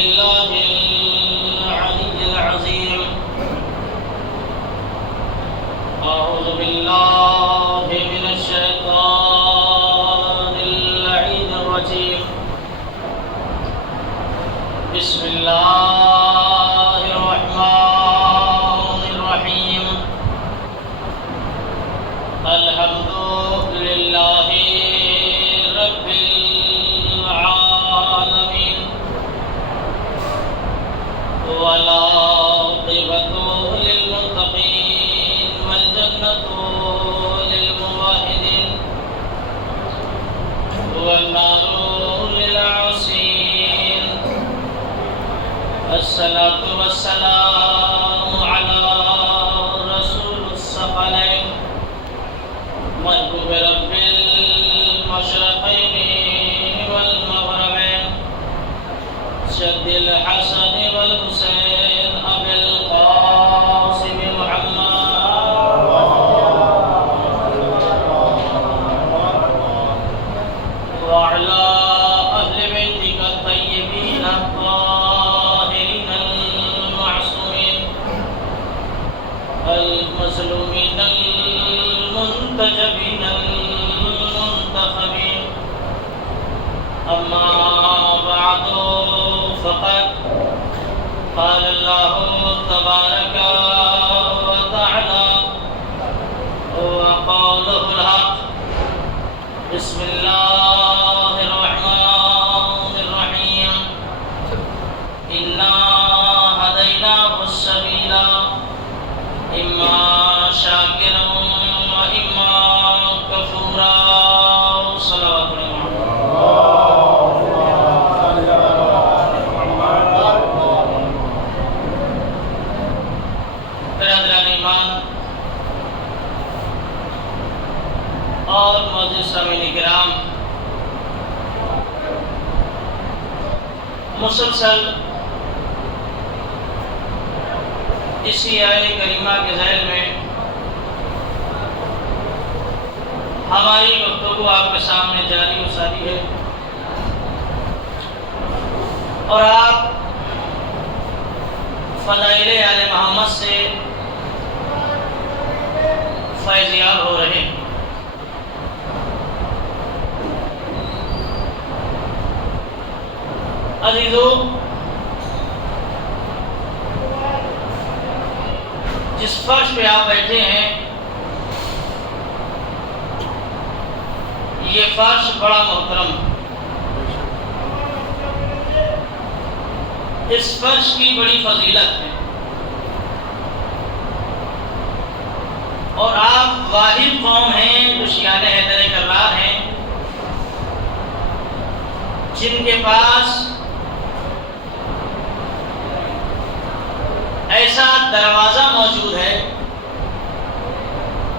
بالله العلي العظيم أعوذ بالله من الشيطان اللعين الرجيم بسم الله الرحمن الرحيم الحمد لله رب العالمين والعاقبة للمتقين والجنة للموحدين والنار للعاصين الصلاة والسلام على رسول الثقلين محبوب رب المشرقين والمغربين شد الحسن والحسين أبي القاسم محمد وعلى أهل بيتك الطيبين الطاهرين المعصومين المظلومين المنتجبين المنتخبين أما بعد فقد قال الله تبارك وتعالى وقوله الحق بسم الله الرحمن الرحيم إنا هديناه السبيل إما شاكرا وإما كفورا صلوات الله اور معزز سامعین کرام، مسلسل اسی آیت کریمہ کے ذیل میں ہماری گفتگو آپ کے سامنے جاری و ساری ہے، اور آپ فضائل آل محمد سے فیض یاب ہو رہے ہیں۔ عزیزو، جس فرش پہ آپ بیٹھے ہیں یہ فرش بڑا محترم ہے، اس فرش کی بڑی فضیلت ہے، اور آپ واحد قوم ہیں جو شیعان حیدر کرار ہیں جن کے پاس ایسا دروازہ موجود ہے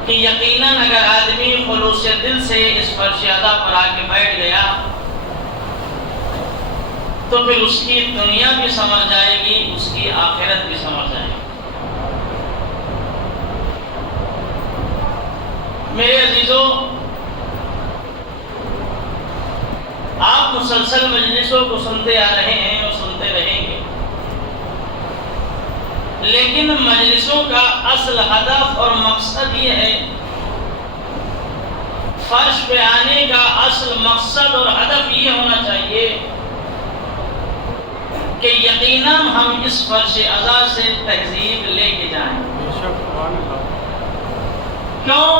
کہ یقیناً اگر آدمی خلوص دل سے اس فرش اعلیٰ پر آ کے بیٹھ گیا تو پھر اس کی دنیا بھی سمجھ جائے گی، اس کی آخرت بھی سمجھ جائے گی۔ میرے عزیزو، آپ مسلسل مجلسوں کو سنتے آ رہے ہیں اور سنتے رہیں گے، لیکن مجلسوں کا اصل ہدف اور مقصد یہ ہے، فرش پہ آنے کا اصل مقصد اور ہدف یہ ہونا چاہیے کہ یقیناً ہم اس فرش عزا سے تہذیب لے کے جائیں۔ کیوں؟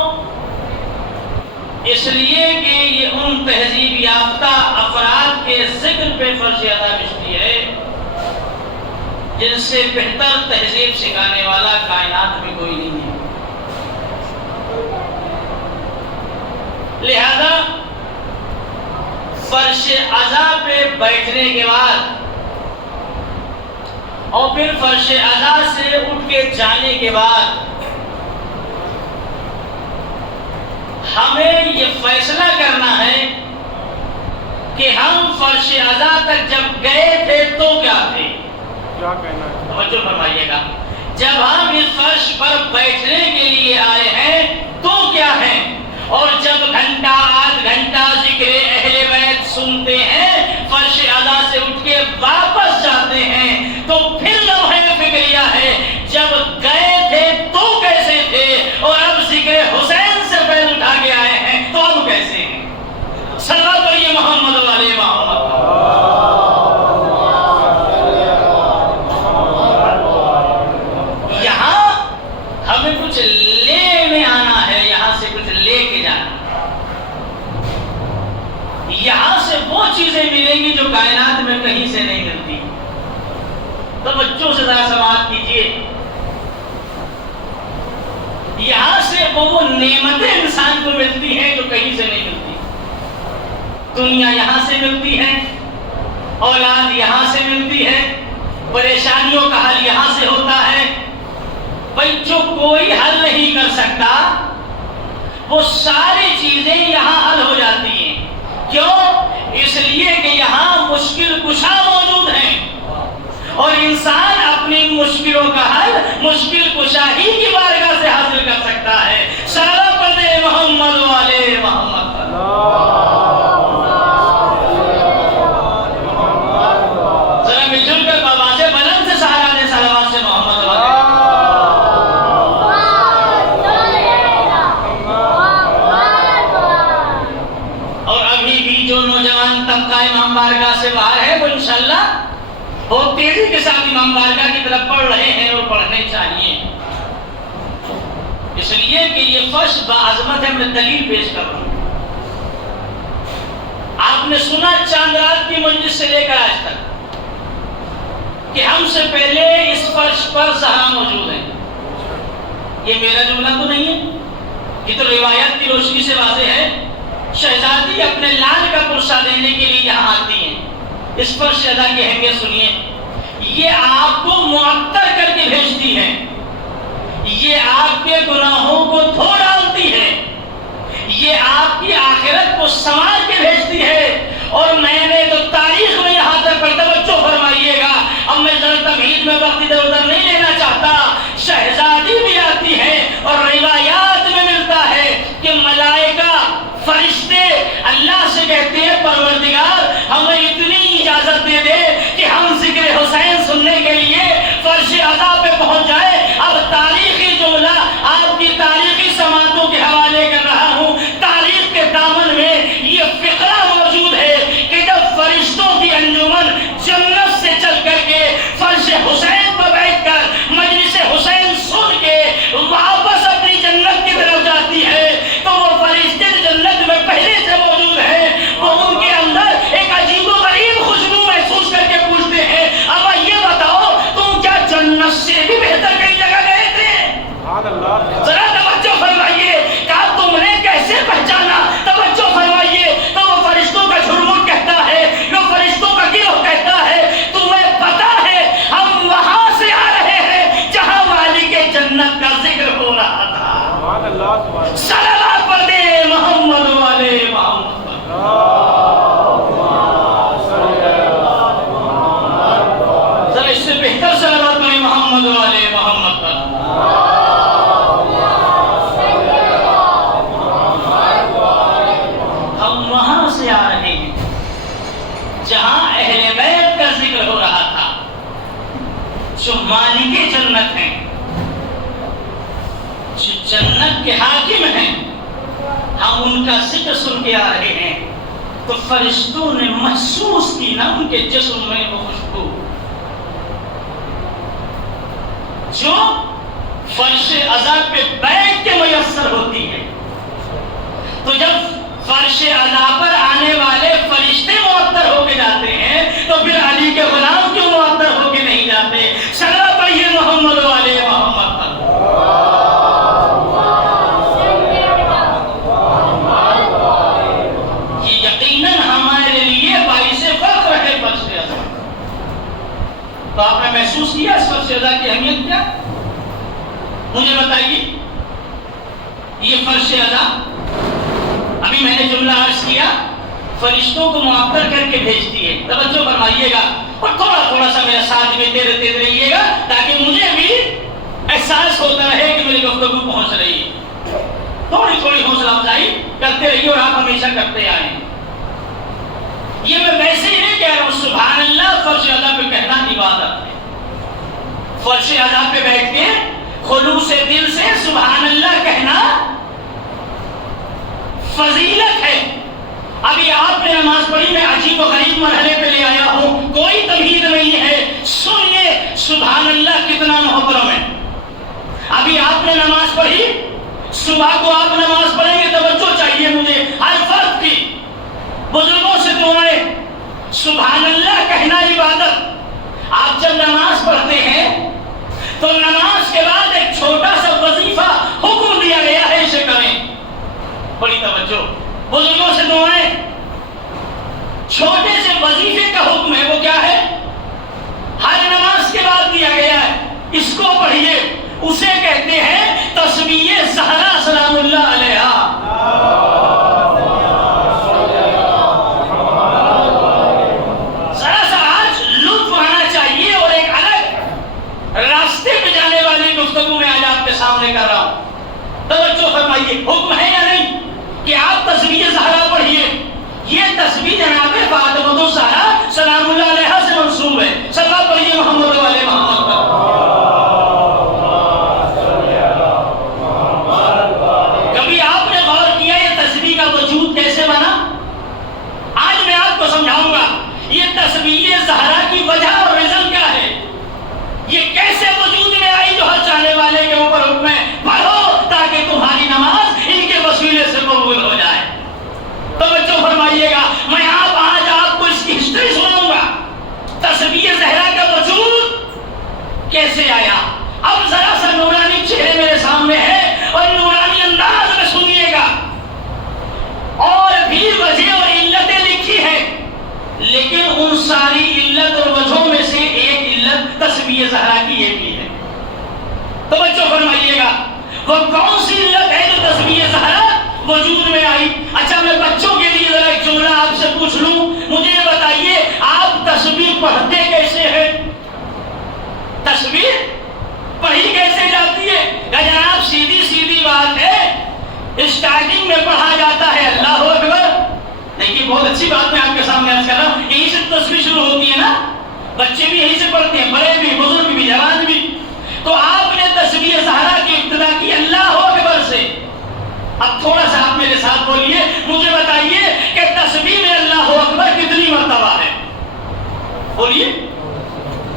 اس لیے کہ یہ ان تہذیب یافتہ افراد کے ذکر پہ فرش عزا بچتی ہے جن سے بہتر تہذیب سکھانے والا کائنات میں کوئی نہیں ہے۔ لہذا فرش عزا پہ بیٹھنے کے بعد اور پھر فرش عزا سے اٹھ کے جانے کے بعد ہمیں یہ فیصلہ کرنا ہے کہ ہم فرش عزا تک جب گئے تھے تو کیا تھے۔ کیا کہنا ہے؟ توجہ فرمائیے گا، جب ہم اس فرش پر بیٹھنے کے لیے آئے ہیں تو کیا ہیں، اور جب گھنٹہ آدھ گھنٹہ ذکر اہل بیت سنتے ہیں، فرش اعلیٰ سے اٹھ کے واپس جاتے چیزیں ملیں گی جو کائنات میں کہیں سے نہیں ملتی. توجہ سے ذرا سماعت کیجیے. یہاں سے وہ نعمتیں انسان کو ملتی ہیں جو کہیں سے نہیں ملتی. دنیا یہاں سے ملتی ہے, اولاد یہاں سے ملتی ہے, پریشانیوں کا حل یہاں سے ہوتا ہے. بھائی جو کوئی حل نہیں کر سکتا وہ ساری چیزیں یہاں حل ہو جاتی ہیں. کیوں؟ اس لیے کہ یہاں مشکل کشا موجود ہیں اور انسان اپنی مشکلوں کا حل مشکل کشا ہی کی بارگاہ سے حاصل کر سکتا ہے. صلوات پڑھے محمد والے محمد. ذرا مل جل کر آوازیں بلند سے سہارا دے صلوات سے محمد والے. اور ابھی بھی جو نوجوان طبقہ امام بارگاہ سے باہر ہے وہ انشاءاللہ بہت تیزی کے ساتھ امام بارگاہ کی طرف پڑھ رہے ہیں اور پڑھنے چاہیے. اس لیے کہ یہ فرش باعظمت ہے. میں دلیل پیش کر رہا ہوں. آپ نے سنا چاند رات کی مجلس سے لے کر آج تک کہ ہم سے پہلے اس فرش پر زہرا موجود ہیں. یہ میرا جملہ تو نہیں ہے, یہ تو روایات کی روشنی سے واضح ہے. شہزادی اپنے لال کا پرسہ دینے کے لیے یہاں آتی ہیں. اس پر شہزا کی اہمیت سنیے. یہ آپ کو معطر کر کے بھیجتی ہے, یہ آپ کے گناہوں کو دھو ڈالتی ہے, یہ آپ کی آخرت کو سنوار کے بھیجتی ہے. اور میں نے تو تاریخ میں یہاں تک پر توجہ فرمائیے گا. اب میں ذرا تمہید میں وقت ادھر ادھر نہیں لینا چاہتا. شہزادی بھی آتی ہے اور روایات میں ملتا ہے کہ ملائکہ فرشتے اللہ سے کہتے ہیں پروردگار ہمیں اتنی اجازت دے دے کہ ہم ذکر حسین سننے کے لیے فرش عزا پہ پہنچ جائے. اب تاریخی جملہ آپ کی تاریخی سماعتوں کے حوالے کر رہا ہوں. تاریخ کے دامن میں یہ فقرہ موجود ہے کہ جب فرشتوں کی انجمن جنت سے چل کر کے فرش حسین پر بیٹھ کر مجلس حسین سن کے واپس اپنی جنت کی طرف جاتی ہے تو وہ فرشتے جنت میں پہلے سے موجود ہیں. وہ ان کے اندر ایک عجیب و غریب خوشبو محسوس کر کے پوچھتے ہیں اب یہ بتاؤ تم کیا جنت سے بھی بہتر کئی جگہ گئے تھے؟ ذرا توجہ فرمائیے. کہا تم نے کیسے پہچانا؟ توجہ فرمائیے. تو وہ فرشتوں کا جھرمٹ کہتا ہے, وہ فرشتوں کا گروہ کہتا ہے تمہیں پتا ہے ہم وہاں سے آ رہے ہیں جہاں مالک جنت کا ذکر ہو رہا تھا. صلوات پڑھ دے محمد والے محمد. ذرا اس سے بہتر صلوات پڑھیں محمد والے محمد پر. ہم وہاں سے آ رہے ہیں جہاں اہل بیت کا ذکر ہو رہا تھا جو مالک جنت ہیں, جو جنت کے حاکم ہیں. ہم ان کا ذکر سن کے آ رہے ہیں تو فرشتوں نے محسوس کی نا ان کے جسم میں وہ خوشبو جو فرش عزا پہ بیٹھ کے میسر ہوتی ہے. تو جب فرش عزا پر آنے والے فرشتے معطر ہو کے جاتے ہیں تو پھر علی کے غلام کیوں معطر ہو کے نہیں جاتے؟ صلوات پڑھیے محمد والے محمد پر. یہ یقیناً ہمارے لیے باعث فخر ہے فرش عزا. تو آپ نے محسوس کیا اس فرش عزا کی اہمیت کیا؟ مجھے بتائیے. یہ فرش عزا ابھی میں نے جملہ عرض کیا فرشتوں کو معطر کر کے بھیجتی ہے. توجہ فرمائیے گا اور تھوڑا تھوڑا سا میرے ساتھ میں تیرے تیرے رہیے گا تاکہ مجھے بھی احساس ہوتا رہے کہ میری گفتگو پہنچ رہی ہے. تھوڑی تھوڑی حوصلہ افزائی کرتے رہیے اور آپ ہمیشہ کرتے آئیں. یہ میں ویسے ہی نہیں کہہ رہا ہوں. سبحان اللہ فرش عزا پہ کہنا عبادت ہے. فرش عزا پہ بیٹھ کے خلوص دل سے سبحان اللہ کہنا فضیلت ہے. ابھی آپ نے نماز پڑھی, میں عجیب و غریب مرحلے پہ لے آیا ہوں, کوئی تمہید نہیں ہے. سنیے سبحان اللہ کتنا محترم ہے. ابھی آپ نے نماز پڑھی, صبح کو آپ نماز پڑھیں گے توجہ چاہیے مجھے ہر فرد کی. بزرگوں سے دعائیں توجہ، بزرگوں سے دعائیں. چھوٹے سے وظیفے کا حکم ہے، وہ کیا ہے؟ ہر نماز کے بعد دیا گیا ہے، اس کو پڑھیے. اسے کہتے ہیں تسبیح زہرا سلام اللہ علیہا. ذرا سا آج لطف آنا چاہیے، اور ایک الگ راستے پہ جانے والی گفتگو میں آج آپ کے سامنے کر رہا ہوں. توجہ فرمائیے، حکم ہے یا نہیں کہ آپ تسبیح زہرا پڑھیے؟ یہ تسبیح جناب فاطمہ الزہرا سلام اللہ علیہا سے منسوب ہے. صلوات پڑھیے محمد والے محمد پر. کبھی آپ نے غور کیا یہ تسبیح کا وجود کیسے بنا؟ آج میں آپ کو سمجھاؤں گا یہ تسبیح زہرا کی وجہ اور ریزن کیا ہے، یہ کیسے وجود میں آئی جو ہر چاہنے والے کے اوپر حکم ہے پڑھو تاکہ تمہاری نماز ان کے وسیلے سے قبول ہو جائے. توجہ فرمائیے گا، میں آج آپ کو اس کی ہسٹری سناؤں گا. تسبیح زہرا کا وجود کیسے آیا؟ اب ذرا سا نورانی چہرے میرے سامنے ہے اور نورانی انداز میں سنیے گا. اور بھی وجہ اور علتیں لکھی ہیں، لیکن ان ساری علت اور وجہوں میں سے ایک علت تسبیح زہرا کی یہ بھی ہے. توجہ فرمائیے گا، وہ کون سی علت ہے جو تسبیح زہرا وجود میں آئی؟ اچھا میں بچوں کے لیے ذرا ایک جملہ آپ سے پوچھ لوں، مجھے یہ بتائیے آپ تسبیح پڑھتے کیسے ہیں؟ تسبیح پڑھی کیسے جاتی ہے؟ کہ جناب سیدھی سیدھی بات ہے، اسٹارٹنگ میں پڑھا جاتا ہے اللہ اکبر. دیکھیے بہت اچھی بات میں آپ کے سامنے عرض کر رہا ہوں، یہیں سے تسبیح شروع ہوتی ہے نا، بچے بھی یہیں سے پڑھتے ہیں، بڑے بھی، بزرگ بھی، جوان بھی. تو آپ نے تسبیح زہرا کی ابتدا کی اللہ اکبر سے. اب تھوڑا سا آپ میرے ساتھ بولیے، مجھے بتائیے کہ تسبیح میں اللہ اکبر کتنی مرتبہ ہے؟ بولیے،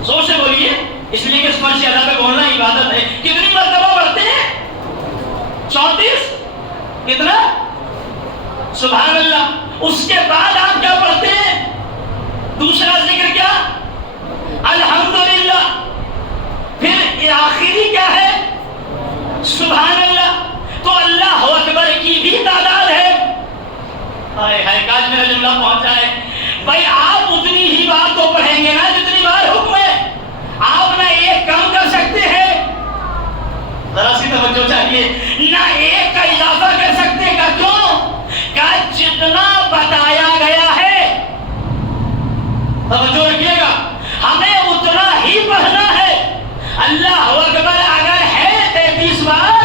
زور سے بولیے، اس لیے کہ فرض ادا پہ بولنا عبادت ہے. کتنی مرتبہ پڑھتے ہیں؟ 34. کتنا؟ سبحان اللہ. اس کے بعد آپ کیا پڑھتے ہیں؟ دوسرا ذکر کیا؟ الحمدللہ. پھر آخری کیا ہے؟ سبحان اللہ. تو اللہ اکبر کی بھی تعداد ہے. کاش میرا جملہ پہنچا ہے. بھائی آپ اتنی ہی بات تو پڑھیں گے نا جتنی بار حکم ہے. آپ نہ ایک کم کر سکتے ہیں، ذرا سی توجہ چاہیے، نہ ایک کا اضافہ کر سکتے ہیں. کیوں؟ کہ جتنا بتایا گیا ہے، توجہ رکھیے گا، ہمیں اتنا ہی پڑھنا ہے. اللہ اکبر اگر ہے 33 بار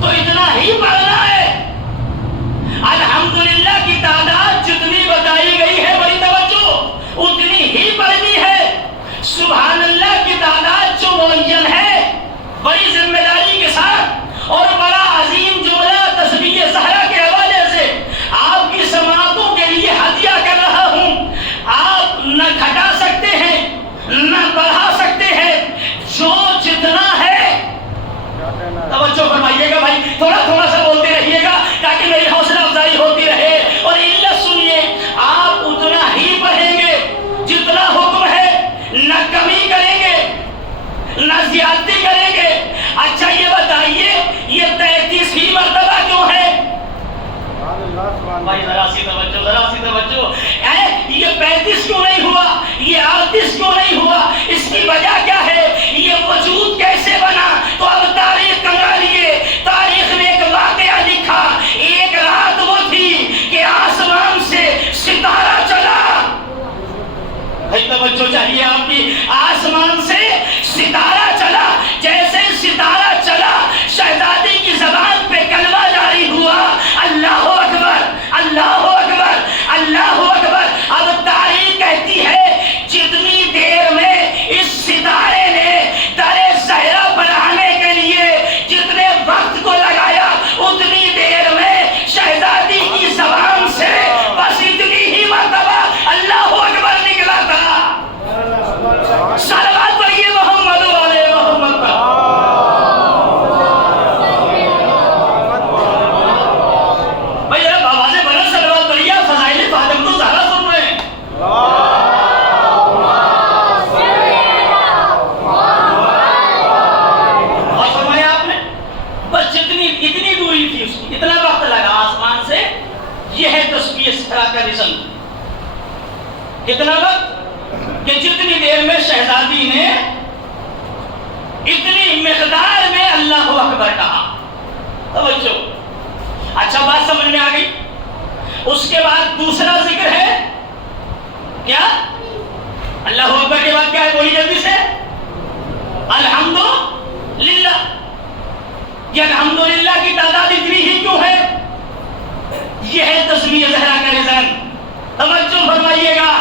تو اتنا ہی پڑھنا ہے. الحمدللہ کی تعداد جتنی بتائی گئی ہے، بڑی توجہ، اتنی ہی پڑھنی ہے. سبحان اللہ کی تعداد جو معین ہے، بڑی ذمہ داری کے ساتھ اور بڑا عظیم جملہ تسبیح زہرا کے حوالے سے آپ کی سماعتوں کے لیے ہدیہ کر رہا ہوں. آپ نہ گھٹا سکتے ہیں نہ بڑھا سکتے ہیں، جو جتنا ہے. توجہ فرمائیے گا بھائی، تھوڑا تھوڑا سا بولتے رہیے گا تاکہ میری حوصلہ افزائی ہوتی رہے. اور علت سنیے، آپ اتنا ہی پڑھیں گے جتنا حکم ہے، نہ کمی کریں گے نہ زیادتی کریں گے. اچھا یہ بتائیے یہ 33 ہی مرتبہ کیوں ہے؟ بھائی ذرا سی توجہ، ذرا سی توجہ. یہ 35 کیوں نہیں ہوا؟ یہ 38 کیوں نہیں ہوا؟ اس کی وجہ کیا ہے؟ یہ وجود کیسے بنا؟ تو اب تاریخ کما لیے. تاریخ میں ایک واقعہ لکھا. ایک رات وہ تھی کہ آسمان سے ستارہ چلا. بھائی توجہ چاہیے آپ کی، آسمان سے ستارہ چلا. جیسے ستارہ چلا، شہزادی کی زبان پہ کلمہ جاری ہوا، اللہ اکبر اللہ اکبر اللہ اکبر. اب تاریخ کہتی ہے جتنی دیر میں اس ستارے نے در زہرا بنانے کے لیے جتنے وقت کو لگایا، اتنی دیر میں شہزادی کی زبان سے بس اتنی ہی مرتبہ اللہ اکبر نکلا تھا. سادساً، اتنا وقت کہ جتنی دیر میں شہزادی نے اتنی مقدار میں اللہ اکبر کہا. توجہ، اچھا بات سمجھ میں آ گئی. اس کے بعد دوسرا ذکر ہے کیا؟ اللہ اکبر کے بعد کیا ہے؟ بولی جلدی سے. الحمدللہ. یہ الحمدللہ کی تعداد اتنی ہی کیوں ہے؟ یہ ہے تسبیح زہرا کا رضن. توجہ فرمائیے گا.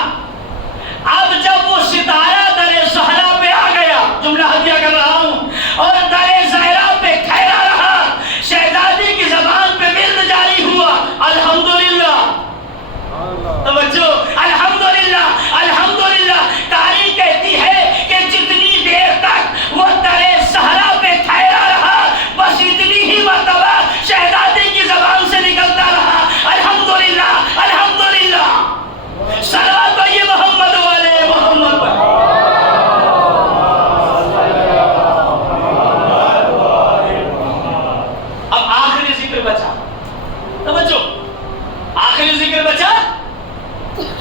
اب جب وہ ستارہ در زہرا پہ آ گیا، جملہ ہدیہ کر رہا ہوں، اور در زہرا پہ ٹھہرا رہا، شہزادی کی زبان پہ ورد جاری ہوا الحمدللہ. توجہ، الحمدللہ الحمدللہ. تاریخ کہتی ہے کہ جتنی دیر تک وہ در زہرا پہ ٹھہرا رہا، بس اتنی ہی مرتبہ شہزادی کی زبان سے نکلتا رہا الحمدللہ الحمدللہ. صلوات پڑھیے محمد والے محمد پر. اب آخری ذکر بچا. توجہ، آخری ذکر بچا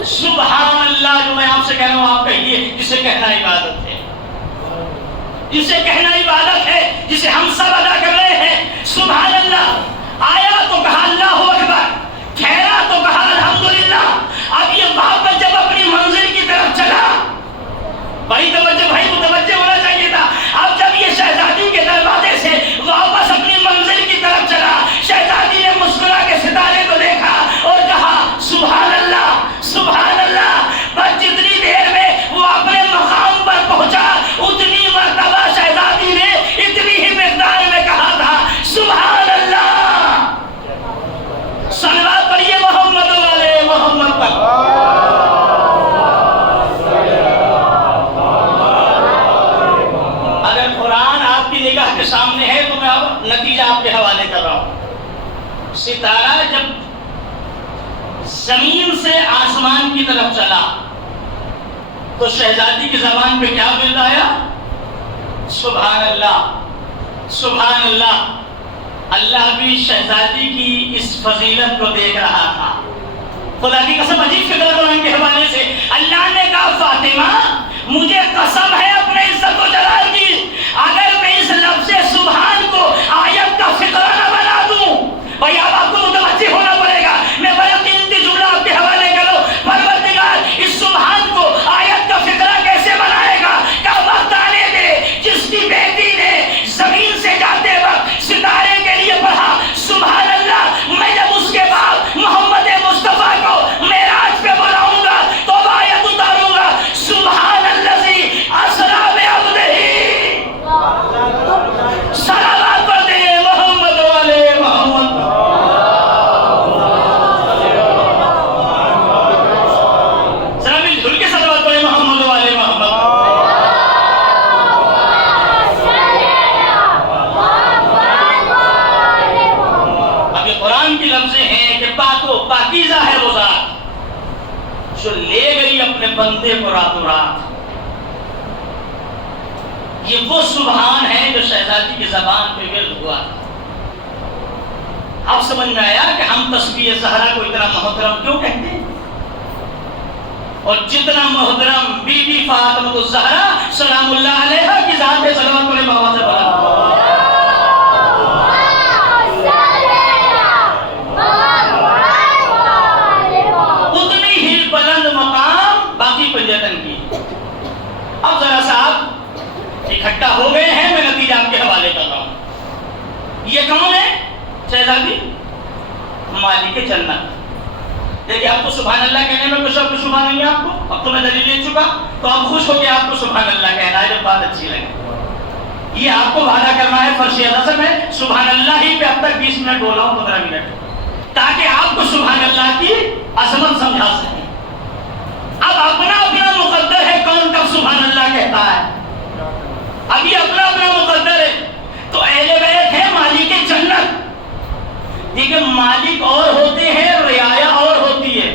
سبحان اللہ. جو میں آپ سے کہہ رہا ہوں آپ کہیے، جسے کہنا عبادت ہے، جسے کہنا عبادت ہے، جسے ہم سب ادا کر رہے ہیں. سبحان اللہ. آیا تو کہا اللہ اکبر، ٹھہرا تو کہا الحمدللہ. اب یہ واپس جب اپنی منزل کی طرف چلا، بھائی توجہ، بھائی متوجہ ہونا چاہیے تھا. اب جب یہ شہزادی کے دروازے سے واپس اپنی منزل کی طرف چلا، شہزادی نے مسکرا کے ستارے کو دیکھا اور کہا سبحان اللہ سبحان اللہ. بس جتنی دیر میں وہ اپنے مقام پر پہنچا، اتنی مرتبہ شہزادی نے اتنی ہی مقدار میں کہا تھا سبحان اللہ. صلوات پڑھیے محمد والے محمد پر. اگر قرآن آپ کی نگاہ کے سامنے ہے تو میں اب نتیجہ آپ کے حوالے کر رہا ہوں. ستارہ جب زمین سے آسمان کی طرف چلا تو شہزادی کی زبان پہ کیا ورد آیا؟ سبحان اللہ سبحان اللہ. اللہ بھی شہزادی کی اس فضیلت کو دیکھ رہا تھا. خدا کی قسم، عجیب فکر قرآن کے حوالے سے اللہ نے کہا فاطمہ مجھے قسم ہے اپنے عزت و جلال کی، اگر میں اس لفظ سبحان کو آیت کا فقرہ نہ بنا دوں. بھائی اب آپ کو متوجہ ہونا پڑے گا. میں بڑا قیمتی جملہ آپ کے حوالے کروں. پروردگار اس سبحان کو آیت کا فقرہ کیسے بنائے گا؟ کیا وقت آنے دے جس کی بیٹی نے زمین سے جاتے وقت ستارے کے لیے پڑھا سبحان اللہ، میں جب اس کے بعد محمد مصطفیٰ کو معراج پہ بلاؤں گا تو آیت اتاروں گا سبحان الذی اسریٰ بعبدہ. صلوات پڑھتے ہیں محمد والے محمد. ذرا مل جل کے صلوات پڑھیں محمد والے محمد. اب یہ قرآن کی لفظیں ہیں کہ پاک و پاکیزہ ہے وہ ذات جو لے گئی اپنے بندے کو راتوں رات. یہ وہ سبحان ہے جو شہزادی کی زبان پہ ورد ہوا. اب سمجھ میں آیا کہ ہم تسبیح زہرا کو اتنا محترم کیوں کہتے ہیں، اور جتنا محترم بی بی فاطمہ الزہرا سلام اللہ علیہا کی ذات ہے. صلوات پڑھیں محمد سے بلا. اتنی ہی بلند مقام باقی پنجتن کی. اب ذرا صاحب اکٹھا ہو گئے ہیں، میں نتیجہ آپ کے حوالے کر رہا ہوں. یہ کون ہے؟ شہزادی مالک جنت. دیکھیں آپ کو سبحان اللہ کہنے میں کچھ اب شبہ نہیں ہے. آپ کو اب تو میں دلیل دے چکا تو آپ خوش ہو کے آپ کو سبحان اللہ کہنا ہے جب بات اچھی لگے. یہ آپ کو وعدہ کرنا ہے فرش اعظم ہے. سبحان اللہ ہی پہ اب تک 20 منٹ بولا ہوں 15 منٹ، تاکہ آپ کو سبحان اللہ کی عظمت سمجھا سکیں. اب اپنا اپنا مقدر ہے کون کب سبحان اللہ کہتا ہے. ابھی اپنا اپنا مقدر ہے. تو اہل بیت ہے مالک جنت. دیکھیں مالک اور ہوتے ہیں، رعایا اور ہوتی ہے.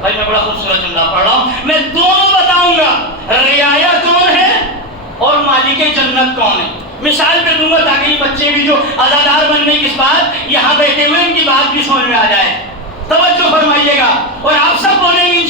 بھائی میں بڑا خوبصورت جملہ پڑھ رہا ہوں، میں دونوں بتاؤں گا رعایا کون ہے اور مالک جنت کون ہے. مثال پہ دوں گا تاکہ یہ بچے بھی جو ازادار بننے کی اس بات یہاں بیٹھے ہوئے ان کی بات بھی سمجھ میں آ جائے. توجہ فرمائیے.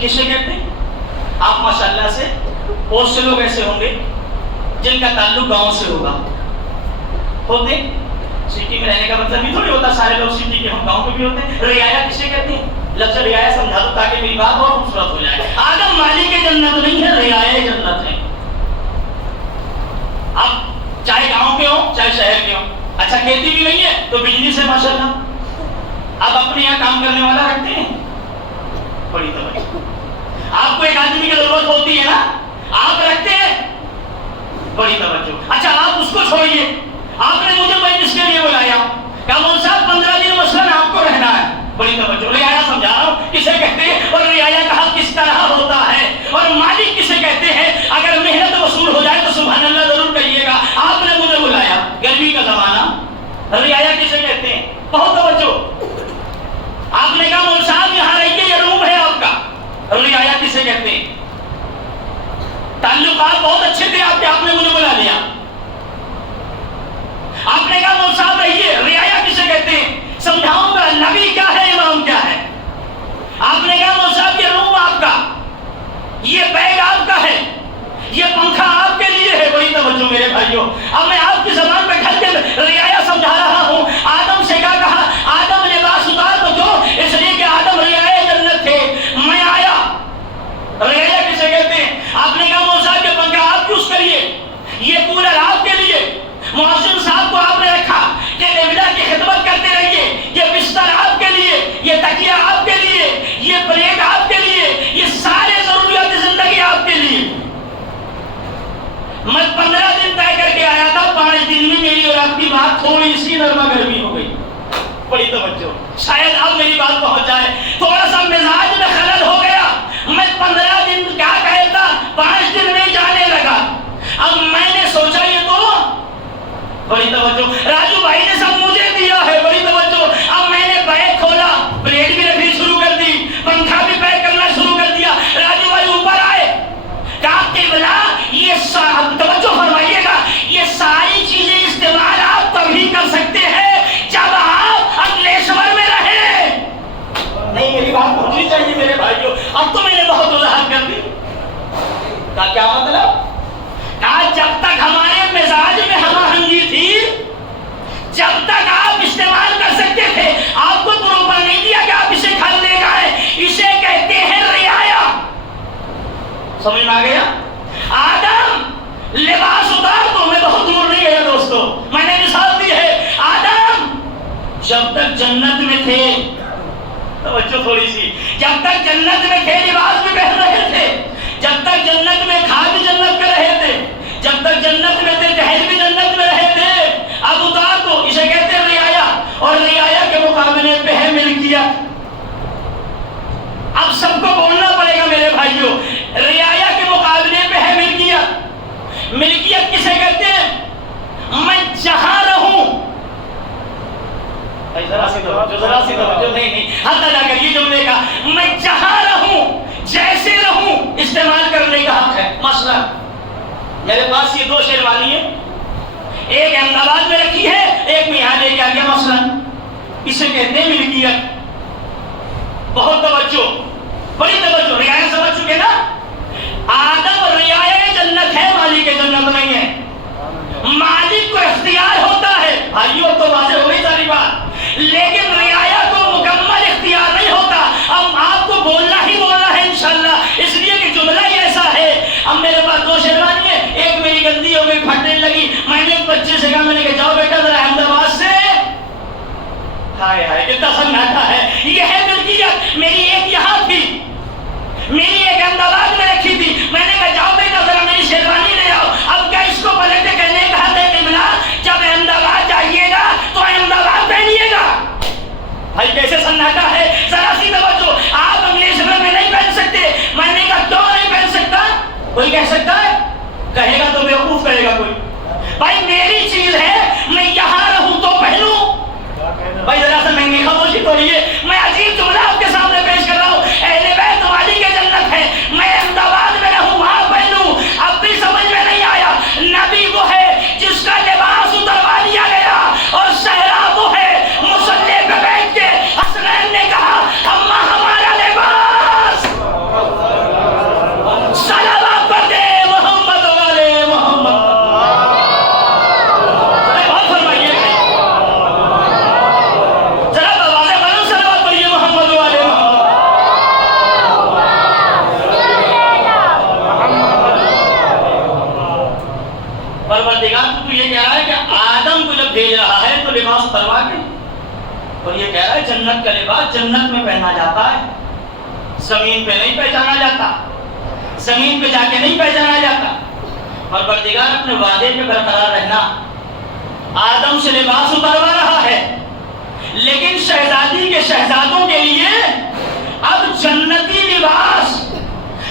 کسے کہتے ہیں؟ آپ ماشاءاللہ سے بہت سے لوگ ایسے ہوں گے جن کا تعلق گاؤں سے ہوگا، ہوتے سٹی میں رہنے کا مطلب بھی تھوڑی ہوتا سارے لوگ سٹی کے ہم گاؤں کے بھی ہوتے ہیں۔ رعایا کسے کہتے ہیں؟ لفظ رعایا سمجھا دو تاکہ میری بات اور خوبصورت ہو جائے۔ آدم مالک جنت نہیں ہے، رعایا جنت ہے۔ اب چاہے گاؤں کے ہوں چاہے شہر کے ہوں، اچھا کھیتی بھی نہیں ہے تو بجلی سے ماشاءاللہ اب اپنے یہاں کام کرنے والا رکھتے ہیں، بڑی توجہ۔ آپ کو ایک آدمی کی ضرورت ہوتی ہے نا، آپ رکھتے ہیں، بڑی توجہ۔ اچھا آپ اس کو چھوڑیے، آپ نے مجھے مجلس کے لیے بلایا، کہا مول صاحب 15 دن مثلاً آپ کو رہنا ہے، بڑی توجہ۔ رعایا سمجھا رہا ہوں کسے کہتے ہیں، اور رعایا کہا کس طرح ہوتا ہے، اور مالک کسے کہتے ہیں۔ اگر محنت وصول ہو جائے تو سبحان اللہ ضرور کہیے گا۔ آپ نے مجھے بلایا، گرمی کا زمانہ، رعایا کسے کہتے ہیں؟ بہت توجہ۔ آپ نے کہا مول صاحب یہاں رہیے، یہ روم ہے آپ کا، رعایا کسے کہتے ہیں؟ تعلقات بہت اچھے تھے آپ کے، آپ نے مجھے بلا لیا، آپ نے کہا مول صاحب رہیے، رعایا کسے کہتے ہیں؟ سمجھاؤں گا نبی کیا ہے، امام کیا ہے۔ آپ نے کہا مول صاحب یہ روم آپ کا، یہ بیگ آپ کا ہے، یہ پنکھا آپ کے لیے ہے، بڑی توجہ میرے بھائیوں۔ اب میں آپ کی زبان پہ ڈھل کے رعایا سمجھا رہا ہوں۔ آدم سے کیا کہا؟ آدم لباس اتار تو کیوں؟ اس لیے کہ آدم رعایا جنت تھے، میں آیا۔ رعایا کسے کہتے ہیں؟ آپ نے کہا مول صاحب یہ پنکھا آپ یوز کریے، یہ کولر آپ کے لیے، مؤذن صاحب کو آپ نے رکھا کہ قبلہ کی خدمت کرتے رہیے، یہ بستر آپ کے لیے، یہ تکیہ آپ کے لیے، یہ پلیٹ آپ کے لیے، یہ سارے ضروریات زندگی آپ کے لیے۔ میں 15 دن طے کر کے آیا تھا، 5 دن میں میری اور آپ کی بات تھوڑی سی نرما گرمی ہو گئی، بڑی توجہ۔ شاید اب میری بات پہنچ جائے، تھوڑا سا مزاج میں خلل ہو گیا۔ میں 15 دن کیا کہتا، 5 دن میں جانے لگا۔ اب میں نے سوچا یہ تو بڑی توجہ راجو بھائی نے سب مجھے دیا ہے، بڑی توجہ۔ اب میں نے بیگ کھولا، پلیٹ بھی رکھنی شروع کر دی، پنکھا بھی پیک کرنا شروع کر دیا۔ راجو بھائی اوپر آئے، کہا قبلہ یہ توجہ فرمائیے گا، یہ ساری چیزیں استعمال آپ تبھی کر سکتے ہیں جب آپ انگلیشور میں رہیں۔ نہیں میری بات پہنچنی چاہیے میرے بھائیوں، اب تو میں نے بہت وضاحت کر دی۔ کا کیا مطلب؟ جب تک ہمارے مزاج میں ہم آہنگی تھی، جب تک آپ استعمال کر سکتے تھے، آپ کو پروپر نہیں دیا کہ آپ اسے کھل لے جائیں، اسے کہتے ہیں رعایا۔ سمجھ میں آ گیا؟ آدم لباس اتار تو، میں بہت دور نہیں گیا دوستو، میں نے مثال دی ہے۔ آدم جب تک جنت میں تھے، توجہ تھوڑی سی، جب تک جنت میں تھے لباس بھی پہن رہے تھے، جب تک جنت میں کھا بھی جنت کے رہے تھے، جب تک جنت میں تھے ٹہل بھی جنت میں رہے تھے۔ اب اتار تو، اسے کہتے ہیں رعایا، اور رعایا کے مقابلے پہ ہے ملکیت۔ اب سب کو بولنا پڑے گا میرے بھائیوں، رعایا کے مقابلے پہ ہے ملکیت۔ ملکیت کسے کہتے ہیں؟ میں جہاں رہوں، ذرا سی توجہ، نہیں حد ادا کریے جملے کا، میں جہاں رہوں جیسے رہوں استعمال کرنے کا حق ہے۔ مثلا میرے پاس یہ 2 شیروانی ہیں، ایک احمد آباد میں رکھی ہے، ایک میں یہاں لے کے آ گیا، مثلا اسے کہتے ہیں ملکیت۔ بہت توجہ، بڑی توجہ، رعایا سمجھ چکے نا؟ آدم رعایا جنت ہے، مالک جنت نہیں ہے۔ مالک کو اختیار ہوتا ہے، بھائیوں تو واضح ہو گئی ساری بات، لیکن رعایا کو مکمل اختیار نہیں ہوتا۔ اب آپ کو بولنا ہی بولنا ہے انشاءاللہ، اس لیے کہ جملہ ہی ایسا ہے۔ اب میرے پاس 2 شیروانی ہیں، ایک میری گندی ہو گئی، پھٹنے لگی، میں نے ایک بچے سے کہا، میں نے کہا جاؤ بیٹا ذرا احمد آباد سے، ہائے ہائے کتنا سناٹا ہے۔ یہ ہے ملکیت۔ میری ایک یہاں تھی، میری ایک احمد آباد میں رکھی تھی، میں نے کہا جاؤ بیٹا ذرا میری شیروانی لے آؤ۔ اب کیا اس کو پلٹے کہنے کا حق ہے قبلہ، جب احمد آباد جائیے گا تو احمد آباد پہنیے گا۔ بھائی کیسے سناٹا ہے، ذرا سی توجہ۔ آپ انگلیشور میں نہیں پہن سکتے، میں نے کہا کیوں نہیں پہن سکتا؟ کوئی کہہ سکتا ہے؟ کہے گا تو بیوقوف کہے گا کوئی۔ بھائی میری چیز ہے، میں یہاں رہوں تو پہنوں۔ بھائی ذرا سا مہنگی خاموشی توڑیے، میں عجیب جملہ آپ کے سامنے پیش کر رہا ہوں۔ اہل بیت والی کی جنت ہے، میں احمد آباد میں رہوں وہاں پہنوں۔ اب بھی سمجھ میں نہیں آیا، نبی وہ ہے جس کا لباس اتروا لیا گیا، اور صحرا وہ ہے مصلی پہ بیٹھ کے حسنین نے کہا اما ہمارا لباس ہے جنت کا لباس جنت میں پہنا جاتا ہے، زمین پہ نہیں پہچانا جاتا، زمین پہ جا کے نہیں پہچانا جاتا۔ پروردگار اپنے وعدے پہ برقرار رہنا، آدم سے لباس اتروا رہا ہے، لیکن شہزادی کے شہزادوں کے لیے اب جنتی لباس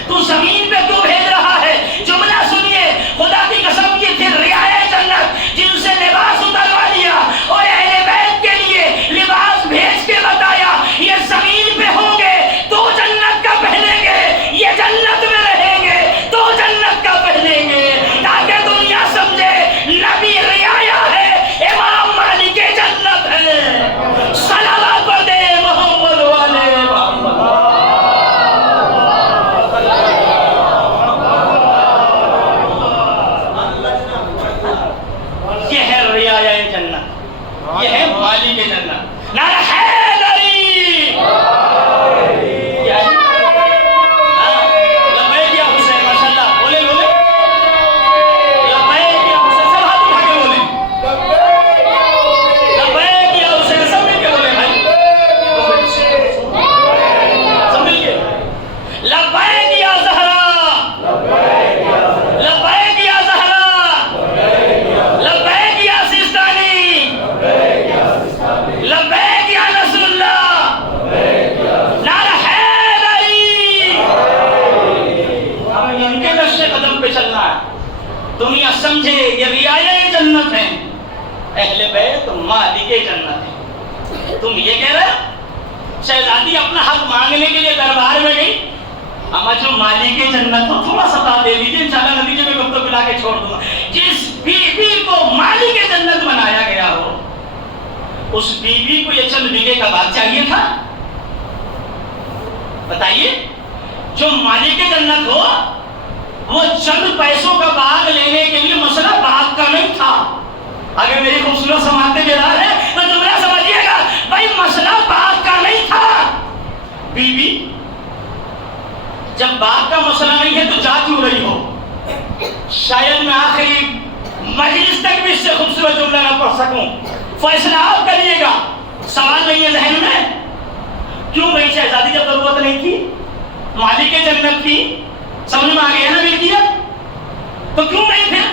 تو زمین پہ کیوں بھیج رہا ہے؟ جملہ سنیے، خدا کی قسم کی تھی رعایا جنت جن سے لباس اتروا لیا اور اہل بیت کے لیے لباس بھیج کے بتایا یہ زمین پہ ہوں گے تو جنت کا پہنیں گے، یہ جنت میں رہیں گے تو جنت کا پہنیں گے، تاکہ دنیا سمجھے نبی رعایا ہے، امام مالک جنت ہے۔ صلوات پڑھ دے محمد والے محمد۔ یہ ہے مالک جنت۔ نعرہ حیدری، لبیک یا حسین، ماشاءاللہ، بولے بولے لبیک یا حسین، سب ہاتھ اٹھا کے بولے لبیک یا حسین، سب مل کے بولے بھائی، سب مل کے لبیک یا زہرا، لبیک یا زہرا، لبیک یا سیستانی، لبیک یا رسول اللہ، نعرہ حیدری۔ ہمیں ان کے نقش قدم پہ چلنا ہے، دنیا سمجھے یہ رعایا جنت ہیں، اہل بیت مالک جنت ہیں۔ تم یہ کہہ رہے ہو شہزادی اپنا حق مانگنے کے لیے دربار میں گئی، اما جو مالک جنت ہو تھوڑا سا دے دیجیے، انشاءاللہ نتیجے میں گفتگو پلا کے چھوڑ دوں گا۔ جس بیوی کو مالک جنت بنایا گیا ہو اس بیوی کو یہ چند بیگے کا باغ چاہیے تھا؟ بتائیے، جو مالک جنت ہو وہ چند پیسوں کا باغ لینے کے لیے مسئلہ باغ کا نہیں تھا۔ اگر میری خوبصورت سماعتیں بیدار ہے تو جملہ سمجھیے گا، بھائی مسئلہ باغ کا نہیں تھا۔ بیوی جب باغ کا مسئلہ نہیں ہے تو جا کیوں رہی ہو؟ شاید میں آخری مجلس تک بھی اس سے خوبصورت جملہ نہ پڑھ سکوں، فیصلہ آپ کریے گا۔ سوال نہیں ہے ذہن میں، کیوں گئی شہزادی جب ضرورت نہیں تھی؟ مالک جنت تھی، سمجھ میں آ گیا نا ملکیت، تو کیوں گئی پھر؟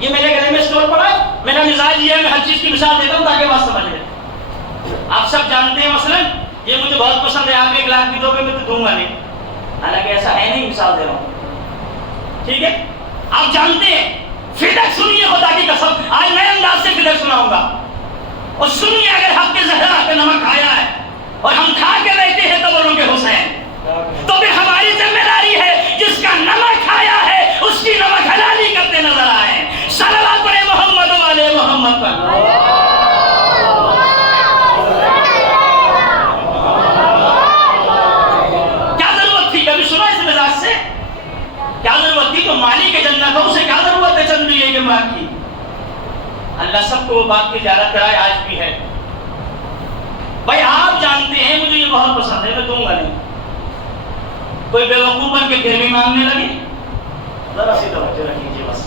یہ میرے گھر میں اسٹور پڑا ہے، میرا مزاج یہ ہے، میں ہر چیز کی مثال دیتا ہوں تاکہ بات سمجھ لیں۔ آپ سب جانتے ہیں مثلا یہ مجھے بہت پسند ہے، آپ 1 لاکھ بھی دو گے میں تو دوں گا نہیں، حالانکہ ایسا ہے نہیں، مثال دے رہا ہوں، ٹھیک ہے؟ آپ جانتے ہیں فدق، سنیے خدا کی قسم، آج نئے انداز سے فدق سناؤں گا، اور سنیے اگر حق کے زہرا پہ نمک کھایا ہے اور ہم کھا کے رہتے ہیں تبروں کے حسین، تو پھر ہماری ذمہ داری ہے جس کا نمک کھایا ہے اس کی نمک حلالی کرتے نظر آئے۔ صلوات پڑھے محمد والے محمد پر۔ کیا ضرورت تھی؟ کبھی سنا اس مزاج سے؟ کیا ضرورت تھی؟ تو مالک جنت ہو، اسے کیا ضرورت ہے چند بیگے کے باغ کی؟ اللہ سب کو وہ باغ کی زیارت کرائے، آج بھی ہے۔ بھائی آپ جانتے ہیں مجھے یہ بہت پسند ہے، میں دوں گا نہیں۔ کوئی بے وقوف بن کے پھر بھی مانگنے لگے، ذرا سی توجہ رکھیجیے بس۔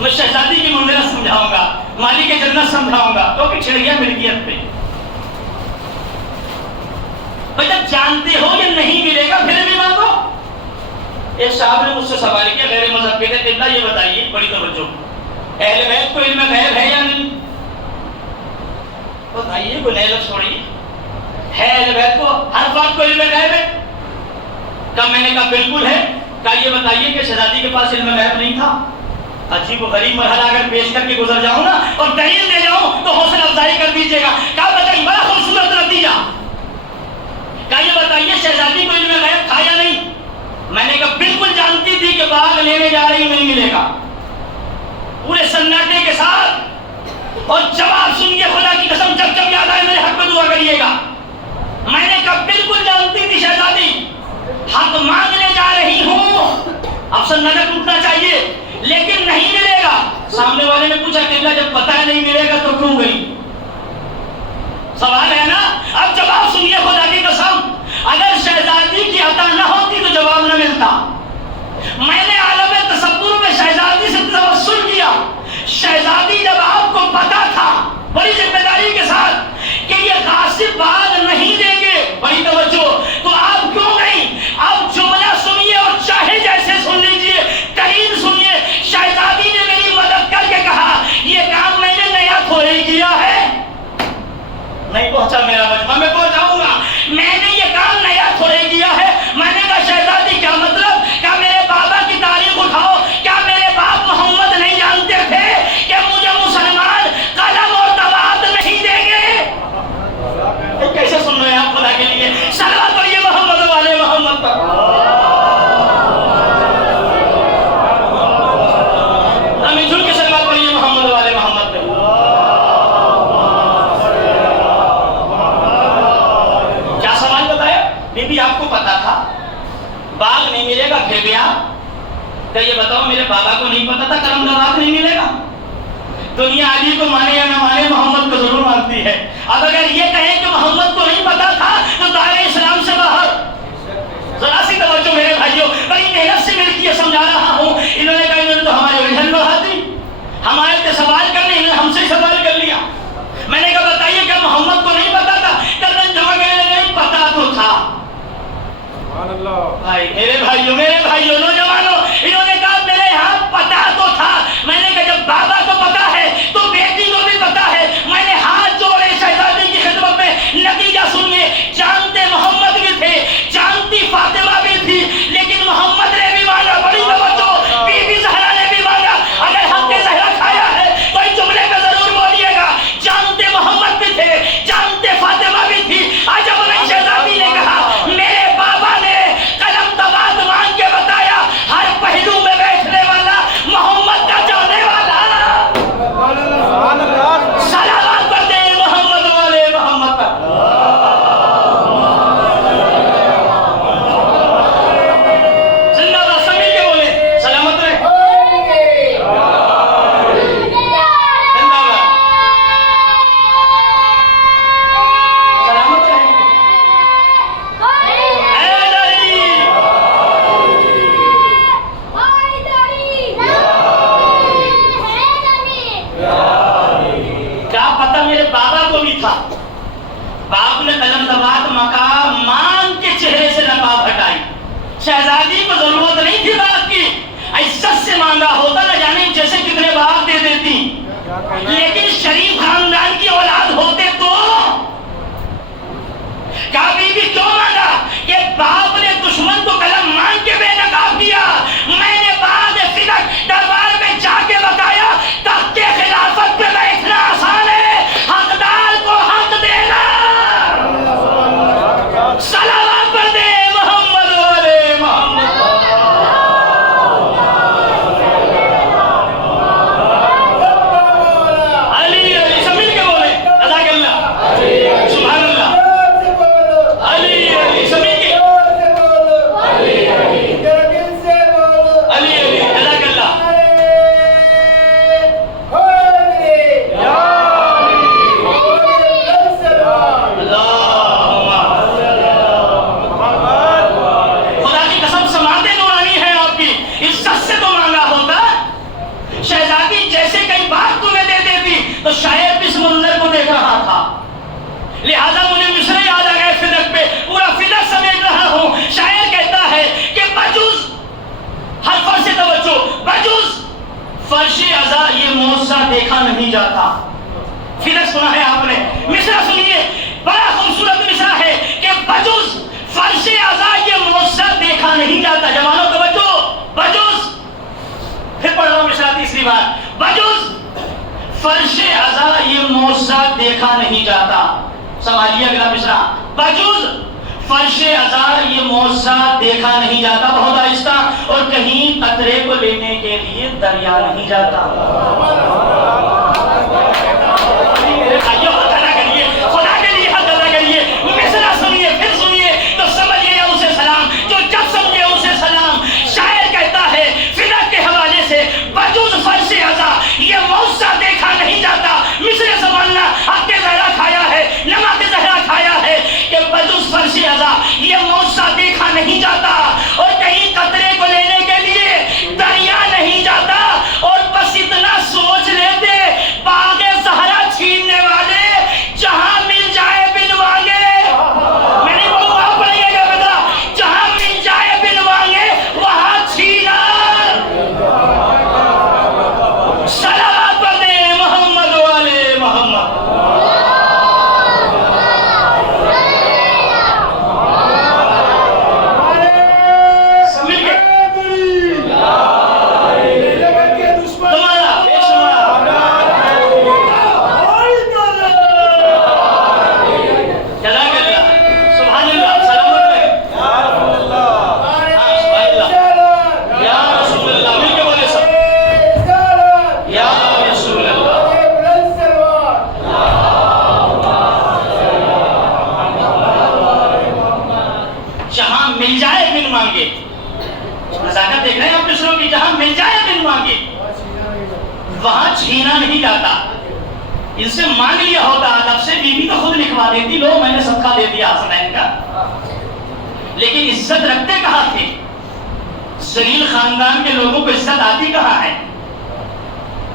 میں شہزادی کی منزلت سمجھاؤں گا، مالک جنت سمجھاؤں گا، تو کہ چھڑ گیا ملکیت پہ۔ بھائی جب جانتے ہو یہ نہیں ملے گا پھر بھی مانگو۔ ایک صاحب نے مجھ سے سوال کیا، غیر مذہب کے تھے، قبلہ یہ بتائیے، بڑی توجہ، اہل بیت کو علم غیب ہے یا نہیں؟ بتائیے، کوئی نئے لفظ چھوڑیے، ہے اہل بیت کو ہر بات کو علم غیب ہے؟ کب میں نے کہا بالکل ہے۔ کہا یہ بتائیے کہ شہزادی کے پاس علم غیب نہیں تھا؟ عجیب و غریب مرحلہ اگر پیش کر کے گزر جاؤں نا اور دلیل دے جاؤں تو حوصلہ افزائی کر دیجیے گا۔ کہا بتائیے، بڑا خوبصورت نتیجہ، کہا یہ بتائیے شہزادی کو علم غیب تھا یا نہیں؟ میں نے کہا بالکل جانتی تھی کہ باغ لینے جا رہی نہیں ملے گا، پورے سناٹے کے ساتھ۔ اور جواب سنیے خدا کی قسم، جب جب یاد آئے میرے حق میں دعا کریے گا۔ میں نے کہا بالکل جانتی تھی شہزادی حق مانگنے جا رہی ہوں، اب سن نظر ٹوٹنا چاہیے، لیکن نہیں ملے گا۔ سامنے والے نے پوچھا قبلہ جب پتہ نہیں ملے گا تو کیوں گئی؟ سوال ہے نا۔ اب جواب سنیے خدا کی قسم، اگر شہزادی کی عطا نہ ہوتی تو جواب نہ ملتا۔ میں نے عالم تصور میں شہزادی سے توسل کیا، شہزادی جب آپ کو پتا تھا بڑی ذمہ داری کے ساتھ کہ یہ غاصب باغ نہیں بھی آپ کو پتا تھا باغ نہیں ملے گا پھر بھی آپ کہ یہ بتاؤ میرے بابا کو نہیں پتا تھا کرم نواز نہیں ملے گا؟ دنیا علی کو مانے یا نہ مانے محمد کو ضرور مانتی ہے. اب اگر یہ کہیں کہ محمد کو نہیں پتا تھا تو دائرہ اسلام سے باہر. ذرا سی توجہ میرے بھائیوں, بڑی محنت سے مل کے سمجھا رہا ہوں. انہوں نے کہا انہوں نے تو ہمارے الجھن بڑھا دی, ہمارے سے سوال کرنے انہوں نے ہم سے سوال کر لیا. میں نے کہا بتائیے کیا محمد کو نہیں پتا تھا؟ کردن جواب نہیں پتا تو تھا. بھائی میرے بھائیوں نوجوانوں, انہوں نے کہا میرے یہاں پتا تو تھا. میں نے کہا جب بابا کو پتا ہے تو بیٹی کو بھی پتا ہے. میں نے ہاتھ جوڑے شہزادی کی خدمت میں. نتیجہ سنیے, جانتے محمد بھی تھے, جانتی فاطمہ بھی تھی, لیکن محمد نے بھی مانگا. بڑی توجہ, بی بی زہرا نے بھی مانگا. اگر حق زہرا کھایا ہے تو اس جملے میں ضرور بولیے گا, جانتے محمد بھی تھے, جانتے فاطمہ بھی تھی. آج جب میں شہزادی نے کہا میرے بابا نے قلم تباد مانگ کے بتایا, ہر پہلو میں بیٹھنے والا محمد کا چاہنے والا. سلامات پڑھتے ہیں محمد والے محمد پر. زندہ باد, سمجھ کے بولے سلامت رہے. زندہ باد, سلامت رہے. کیا پتہ میرے بابا کو بھی تھا. باپ نے قلم دبات مقام مان کے چہرے سے نقاب ہٹائی. شہزادی کو ضرورت نہیں تھی بات کی, عزت سے مانگا ہوتا نہ جانے جیسے کتنے باپ دے دیتی. لیکن شریف خاندان کی اولاد ہوتے تو کبھی بھی کیوں مانگا کہ باپ نے دشمن کو قلم مانگ کے بے نقاب کیا. میں نے بعد فدق دربار میں جا کے بتایا تخت خلافت پہ بیٹھنا آسان ہے, حقدار کو حق دینا. صلوات پڑھ دے محمد والے محمد. علی علی سمجھ کے بولے جزاک اللہ, سبحان اللہ. علی علی سمجھ کے, علی علی جزاک اللہ. خدا کی قسم سماعتیں نورانی ہیں آپ کی, عزت سے تو مانگا ہوتا. شہزادی جیسے کئی بات تمہیں دے دیتی تو شاید اس منظر کو دیکھ رہا تھا. لہذا مجھے مصرے یاد آ گئے فدق پہ, پورا فدق سمیٹ رہا ہوں. شاعر کہتا ہے کہ بجوز, ہر فرش سے توجہ, بجوز فرش عزا یہ معجزہ دیکھا نہیں جاتا. فدق سنا ہے آپ نے, مصرع سنیے, بڑا خوبصورت مصرع ہے کہ بجوز فرش عزا یہ معجزہ دیکھا نہیں جاتا. جوانوں توجہ, بجوز, پھر پڑھ رہا ہوں مصرع تیسری بار, بجوز فرش عزا یہ معجزہ دیکھا نہیں جاتا. سمجھیے اگلا مصرع, بجوز فرش عزا یہ معجزہ دیکھا نہیں جاتا. بہت آہستہ, اور کہیں قطرے کو لینے کے لیے دریا نہیں جاتا. خدا کے لیے حق ادا کریے. مصرع سنیے, پھر سنیے تو سمجھ گیا اسے سلام, جو جب سمجھے اسے سلام. شاعر کہتا ہے فدق کے حوالے سے, بجوز فرش عزا یہ معجزہ دیکھا نہیں جاتا. مصرع سنبھالنا, حق زہرا کھایا ہے, نمک زہرا کھایا ہے کہ بجوز فرش عزا یہ معجزہ دیکھا نہیں جاتا, اور کہیں قطرے کو لینے کے لیے دریا نہیں جاتا. اور بس اتنا سوچ لیتے مانگے. نزاکت دیکھ رہے ہیں آپ دوسروں کی, جہاں مل جائے بن مانگے وہاں چھینا نہیں جاتا. ان سے مانگ لیا ہوتا ادب سے, بیوی تو خود لکھوا دیتی, لو میں نے صدقہ دے دیا حسنین کا. لیکن عزت رکھتے کہاں تھے؟ ذلیل خاندان کے لوگوں کو عزت آتی کہاں ہے؟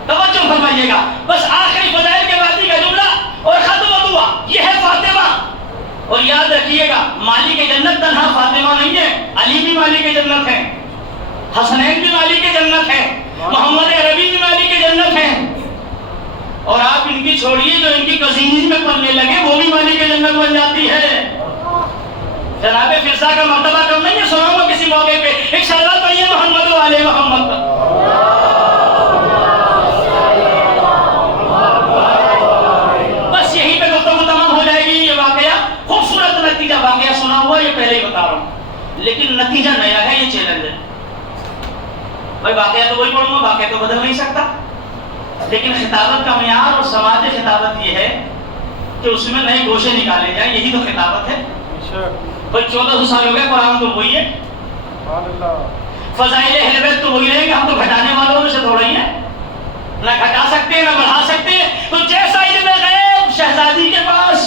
توجہ فرمائیے گا. بس آخری فضائل کے بعد کا جملہ اور ختم ہوا, یہ ہے فاطمہ. اور یاد رکھیے گا, مالک جنت تنہا فاطمہ نہیں ہے, علی بھی مالک جنت ہے, حسنین بھی مالک جنت ہے, محمد عربی بھی مالک جنت ہے. اور آپ ان کی چھوڑیے, جو ان کی کزینز میں پلنے لگے وہ بھی مالک جنت بن جاتی ہے. جناب فرزا کا مرتبہ کم نہیں ہے, سناؤں گا کسی موقع پہ. ایک شہزاد پڑھیے محمد و آل محمد کا. بس یہیں پہ گفتگو تمام ہو جائے گی. یہ واقعہ خوبصورت نتیجہ واقعہ سنا ہوا, یہ پہلے ہی بتا رہا ہوں, لیکن نتیجہ نیا ہے, یہ چیلنج ہے. بھائی واقعہ تو وہی پڑھوں گا, واقعہ تو بدل نہیں سکتا, لیکن خطابت کا معیار اور سماج خطابت یہ ہے کہ اس میں نئے گوشے نکالے جائیں. یہی تو خطابت ہے. بھائی 1400 سال ہو گئے, قرآن تو وہی ہے, فضائل اہل بیت تو وہی رہے گا. ہم تو گھٹانے والوں میں سے تھوڑا ہی ہے, نہ گھٹا سکتے نہ بڑھا سکتے. تو جیسا علم غیب شہزادی کے پاس,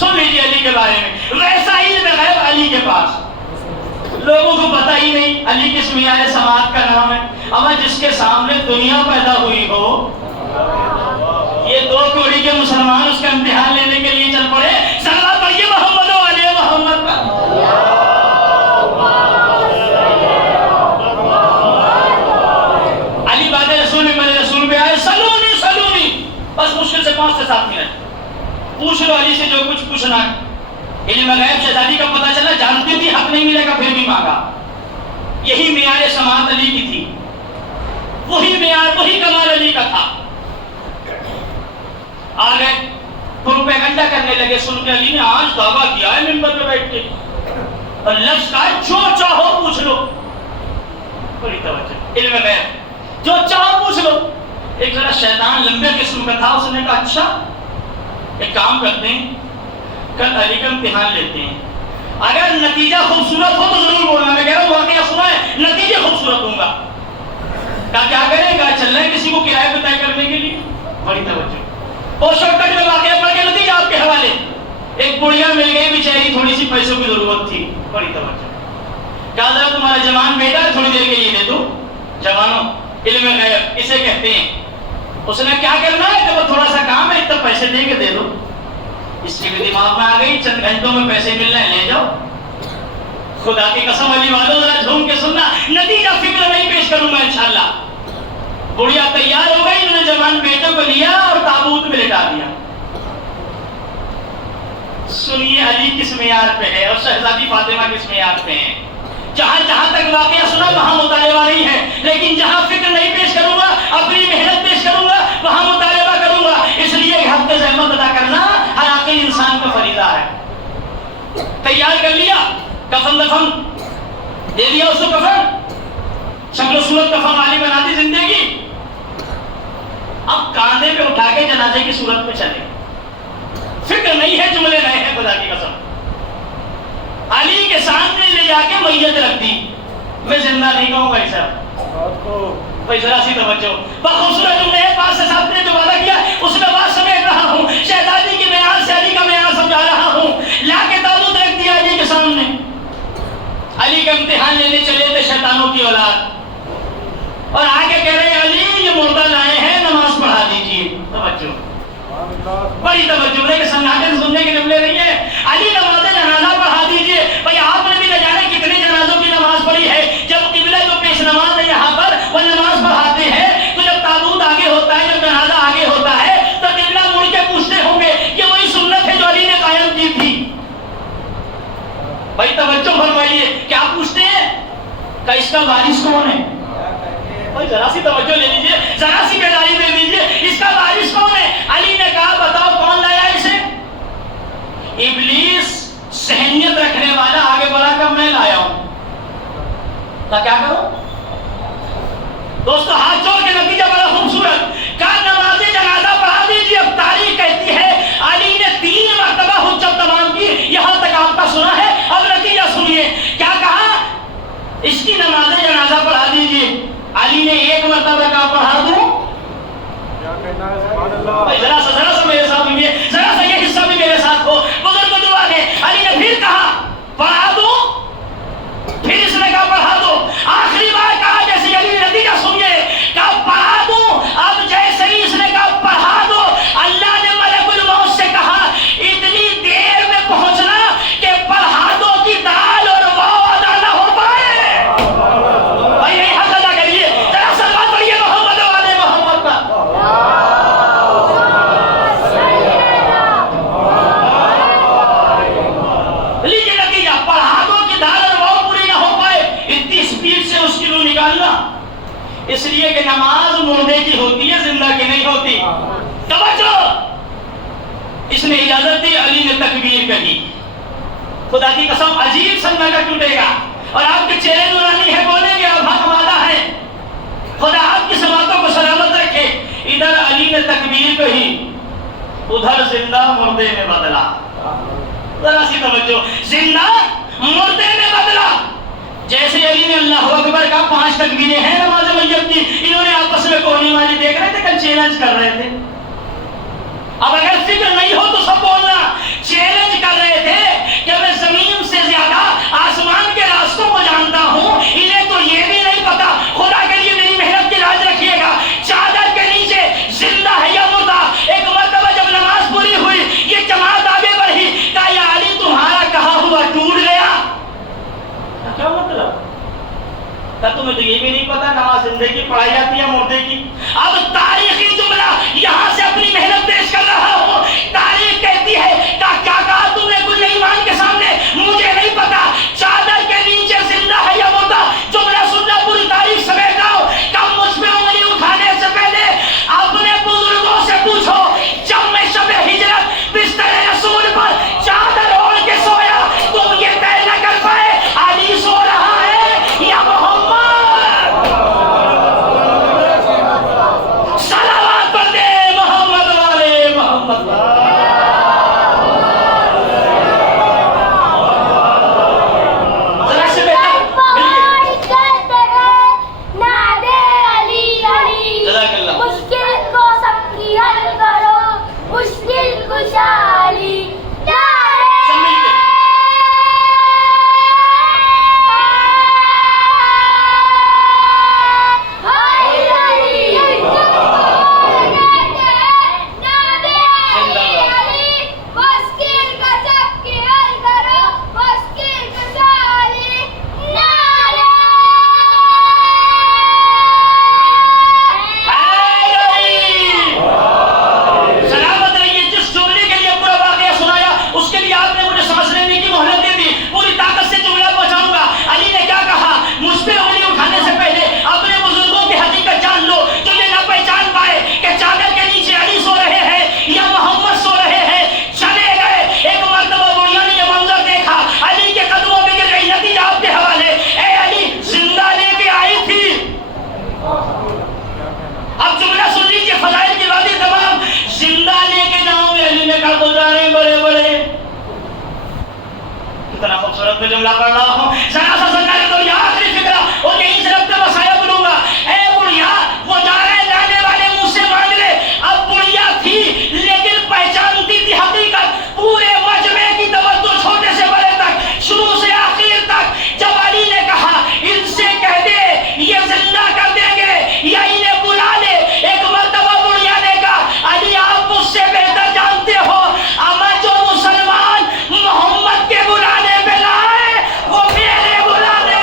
سن لیجیے علی کے بارے میں, ویسا علم غیب علی کے پاس. لوگوں کو پتہ ہی نہیں علی کس معیار سماعت کا نام ہے. اما جس کے سامنے دنیا پیدا ہوئی ہو, یہ 2 کوڑی کے مسلمان اس کا امتحان لینے کے لیے چل پڑے. صلوات پڑھیے محمد و آل محمد کا. علی بعد رسول میں میرے رسول پہ آئے, سلونی سلونی, بس مشکل سے 5 سے 7 منٹ پوچھ لو علی سے جو کچھ پوچھنا ہے. علم غیب شہزادی کا پتہ چلا, جانتی تھی حق نہیں ملے گا پھر بھی مانگا. یہی معیار سماعت علی کی تھی, وہی معیار وہی کمال علی کا تھا. آ گئے پروپیگنڈا کرنے لگے. سن کے علی نے آج دعویٰ کیا ہے منبر پہ بیٹھ کے, اور لفظ کا جو چاہو پوچھ لو. بڑی توجہ, علم غیب جو چاہو پوچھ لو. ایک ذرا شیطان لمبے قسم کا تھا, اس نے کہا اچھا ایک کام کرتے ہیں, کل علی کا امتحان لیتے ہیں, اگر نتیجہ خوبصورت ہو تو ضرور بولنا. میں کہہ رہا ہوں واقعہ سنا ہے, نتیجے خوبصورت ہوں گا. کیا کرے گا, چل رہے ہیں کسی کو کرائے پہ طے کرنے کے لیے. بڑی توجہ, اور شارٹ کٹ میں واقعہ پڑھ کے نتیجہ آپ کے حوالے. ایک بڑھیا مل گئی بیچاری, تھوڑی سی پیسوں کی ضرورت تھی. بڑی توجہ, کہا ذرا تمہارا جوان بیٹا ہے, تھوڑی دیر کے لیے دے دو. جوانوں علم غیب اسے کہتے ہیں. اس نے کیا کرنا ہے کہ وہ تھوڑا سا کام ہے, اتنا پیسے دے کے دے دو. اس کے بھی دماغ میں آ گئی, چند گھنٹوں میں پیسے مل رہے ہیں, لے جاؤ. خدا کی قسم علی والوں ذرا جھوم کے سننا, نتیجہ فکر نہیں پیش کروں گا انشاءاللہ. بڑھیا تیار ہو گئی, انہوں نے جوان بیٹے کو لیا اور تابوت میں لٹا دیا. سنیے علی کس معیار پہ ہے اور شہزادی فاطمہ کس معیار پہ ہیں. جہاں جہاں تک واقعہ سنا وہاں مطالبہ نہیں ہے, لیکن جہاں فکر نہیں پیش کروں گا, اپنی محنت پیش کروں گا, وہاں مطالبہ کروں گا. اس لیے حق زحمت ادا کرنا ہر عاقل انسان کا فریضہ ہے. تیار کر لیا, کفن دفن دے دیا اس کو, کفن شکل و صورت کفن والی بنا دی زندگی. اب کاندھے پہ اٹھا کے جنازے کی صورت میں چلے, فکر نہیں ہے, جملے نئے ہیں خدا کی قسم. علی کے سامنے لے جا کے میت رکھ دی. میں زندہ نہیں کہوں گا ایسا, بھائی ذرا سی توجہ. بخوبصورت جملے ہیں, 5 سے 7 نے جو وعدہ کیا اس میں بات سمیٹ رہا ہوں. شہزادی کی معیار سے علی کا معیار سمجھا رہا ہوں. لا کے تابوت رکھ دیا علی کے سامنے. علی کا امتحان لینے چلے تھے شیطانوں کی اولاد, اور آگے کہہ رہے ہیں علی یہ مردہ لائے ہیں, نماز پڑھا دیجیے. توجہ, بڑی توجہ ہے کہ سناٹے سننے کے جملے نہیں ہے. علی نماز جنازہ پڑھا دیجیے. بھائی آپ نے بھی نہ جانے کتنی جنازوں کی نماز پڑھی ہے. جب قبلہ جو پیش نماز ہے یہاں پر وہ نماز پڑھاتے ہیں, تو جب تابوت آگے ہوتا ہے, جب جنازہ آگے ہوتا ہے, تو قبلہ مڑ کے پوچھتے ہوں گے کہ وہی سنت ہے جو علی نے قائم کی تھی. بھائی توجہ فرمائیے, کیا پوچھتے ہیں کہ اس کا وارث کون ہے. بھائی ذرا سی توجہ لے لیجیے, ذرا سی بیداری دے لیجیے, اس کا وارث کون ہے. علی نے کہا بتاؤ کون لایا اسے. ابلیس ذہنیت رکھنے والا آگے بڑھا کر میں لایا ہوں. تو کیا کرو دوستو, ہاتھ جوڑ کے نتیجہ بڑا خوبصورت. کہا نماز جنازہ پڑھا دیجیے. اب تاریخ کہتی ہے علی نے 3 مرتبہ حجت تمام کی. یہاں تک آپ کا سنا ہے, اب نتیجہ سنیے. کیا کہا ذرا سا میرے ساتھ ہوئیے، ذرا سا یہ حصہ بھی میرے ساتھ ہو. بزرگ دعا ہے. علی نے پھر کہا پڑھا دو، پھر اس نے کہا پڑھا دو. آخری بار کہا جیسے علی نے نتیجہ سنیے، کہا پڑھا دو. اب جیسے ہی اس نے کہا پڑھا دو، اللہ نے ملک الموت سے کہا اتنی دیر میں پہنچنا کہ پڑھا دو کی دال اور واو ادا نہ ہو پائے. بھائی یہی حق ادا کریے. ذرا سلوات پڑھیے محمد والے محمد کا. لیجیے نتیجہ، پڑھا دو کی دال اور واو پوری نہ ہو پائے. اتنی سپیڈ سے اس کی روح نکالنا، اس لیے کہ نماز مردے کی ہوتی ہے، زندہ کی نہیں ہوتی. توجہ، اس نے اجازت دی، علی نے تکبیر کہی. خدا کی قسم عجیب سنگا ٹوٹے گا اور آپ کے چہرے نورانی ہے، بولیں گے آپ حق وعدہ ہے. خدا آپ کی سماعتوں کو سلامت رکھے. ادھر علی نے تکبیر کہی، ادھر زندہ مردے میں بدلا. ذرا سی توجہ، زندہ مردے میں بدلا. جیسے علی نے اللہ اکبر کا 5 تکبیریں ہیں نماز میت کی، انہوں نے آپس میں کونی مانی دیکھ رہے تھے، کل چیلنج کر رہے تھے. اب اگر فکر نہیں ہو تو سب بولنا. چیلنج کر رہے تھے کہ میں زمین سے زیادہ آسمان کے راستوں کو جانتا ہوں، انہیں تو یہ بھی نہیں پتا. خدا کے لیے میری محنت کی لاج رکھیے گا. چادر کے نیچے زندہ ہے یا مردہ. ایک مرتبہ جب نماز پوری ہوئی، یہ جماعت آگے بڑھی، کہا یا علی تمہارا کہا ہوا ٹوٹ گیا. کیا مطلب؟ کہا تمہیں تو یہ بھی نہیں پتا نماز زندے کی پڑھائی جاتی ہے مردے کی. اب تاریخی جملہ یہاں سے اپنی محنت پیش کر رہا ہوں. تاریخ کہتی ہے کیا کہا تم نے کل ایمان کے سامنے؟ مجھے نہیں پتا. چادر کے نیچے زندہ ہے یا مردہ. جملہ سننا، پوری تاریخ سمیٹ لاؤ. کب مجھ پہ انگلی اٹھانے سے پہلے اپنے بزرگوں سے پوچھو، جب میں شب ہجرت بستر رسول پر چادر اوڑھ کے سویا، تم یہ طے نہ کر پائے علی سو رہا ہے یا محمد. صلوات پڑھ دے محمد والے محمد. کتنا خوبصورت میں جملہ پڑھ رہا ہوں. ذرا سا سنگانے تو یہ آخری فکرہ اور یہیں سے رب کا مسائل بنوں گا. اے بڑھیا، وہ جا رہے جانے والے مجھ سے مانگ لے. اب بڑھیا تھی لیکن پہچانتی تھی حقیقت. پورے مجمع کی توجہ چھوٹے سے بڑے تک، شروع سے آخر تک. جب علی نے کہا ان سے کہہ دے یہ زندہ کر دیں گے یا انہیں بلا لے، ایک مرتبہ بڑھیا نے کہا علی آپ مجھ سے بہتر جانتے ہو، اما جو مسلمان محمد کے بلانے پہ لائے وہ میرے بلانے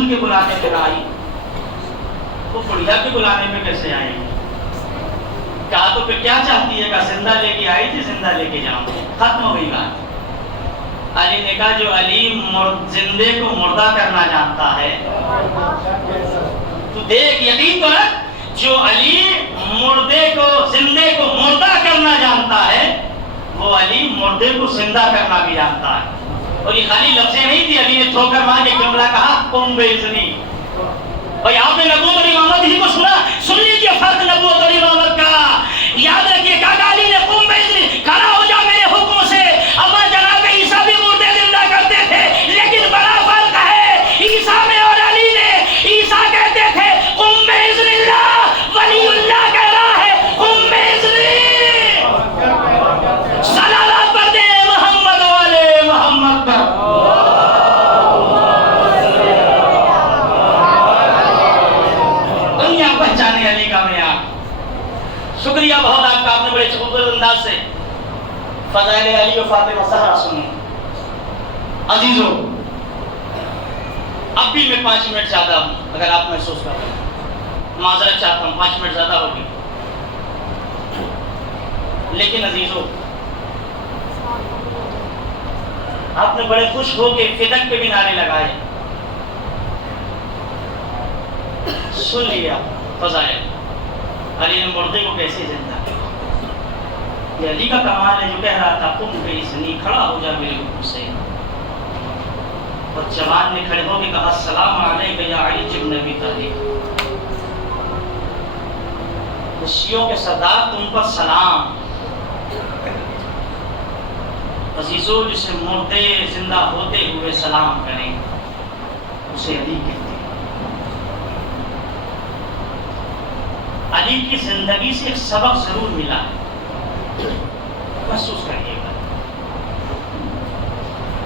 رسول کے بلانے پہ نہ آئی، وہ بڑھیا کے بلانے میں کیسے آئے گی؟ کہا تو پھر کیا چاہتی ہے؟ کہا زندہ لے کے آئی تھی، زندہ لے کے جاؤں. ختم ہو گئی بات. علی نے کہا جو علی زندے کو مردہ کرنا جانتا ہے، تو دیکھ یقین تو رکھ، جو علی مردے کو زندے کو مردہ کرنا جانتا ہے وہ علی مردے کو زندہ کرنا بھی جانتا ہے. اور یہ خالی لفظیں نہیں تھی، علی نے ٹھوکر مار کے جملہ کہا قم باذنی. اور آپ نے نبوت اور امامت ہی کو سنا، سن لیجیے فرق نبوت اور امامت کا. یاد رکھیے کہا علی نے قم باذنی، کھڑا ہو جا میرے حکم سے. اما جناب عیسیٰ بھی مردے زندہ کرتے تھے، لیکن بڑا فرق ہے عیسیٰ میں اور علی نے. عیسیٰ کہتے تھے قم باذن اللہ، ولی اللہ کہہ رہا ہے قم باذنی. صلوات پڑھ دے محمد والے محمد پر. دنیا پہچانے علی کا معیار. شکریہ بہت آپ کا، آپ نے بڑے خوبصورت انداز سے فضائل علی و فاطمہ زہرا سنی. عزیزو اب بھی میں 5 منٹ زیادہ ہوں، اگر آپ محسوس کر رہے ہیں معذرت چاہتا ہوں، 5 منٹ زیادہ ہوگی. لیکن عزیزو آپ نے بڑے خوش ہو کے فدق پہ بھی نعرے لگائے. سن لیا فضائل علی نے مردے کو کیسے زندہ کیا. یہ علی کا کمال ہے جو کہہ رہا تھا قم باذنی، کھڑا ہو جا میرے حکم سے. اور جوان نے کھڑے ہو کے کہا السلام علیک یا علی ابن ابی طالب. شیعوں کے سردار تم پر سلام. عزیزو جسے مردے زندہ ہوتے ہوئے سلام کریں اسے علی کہتے ہیں. علی کی زندگی سے ایک سبق ضرور ملا ہے، محسوس کریے گا.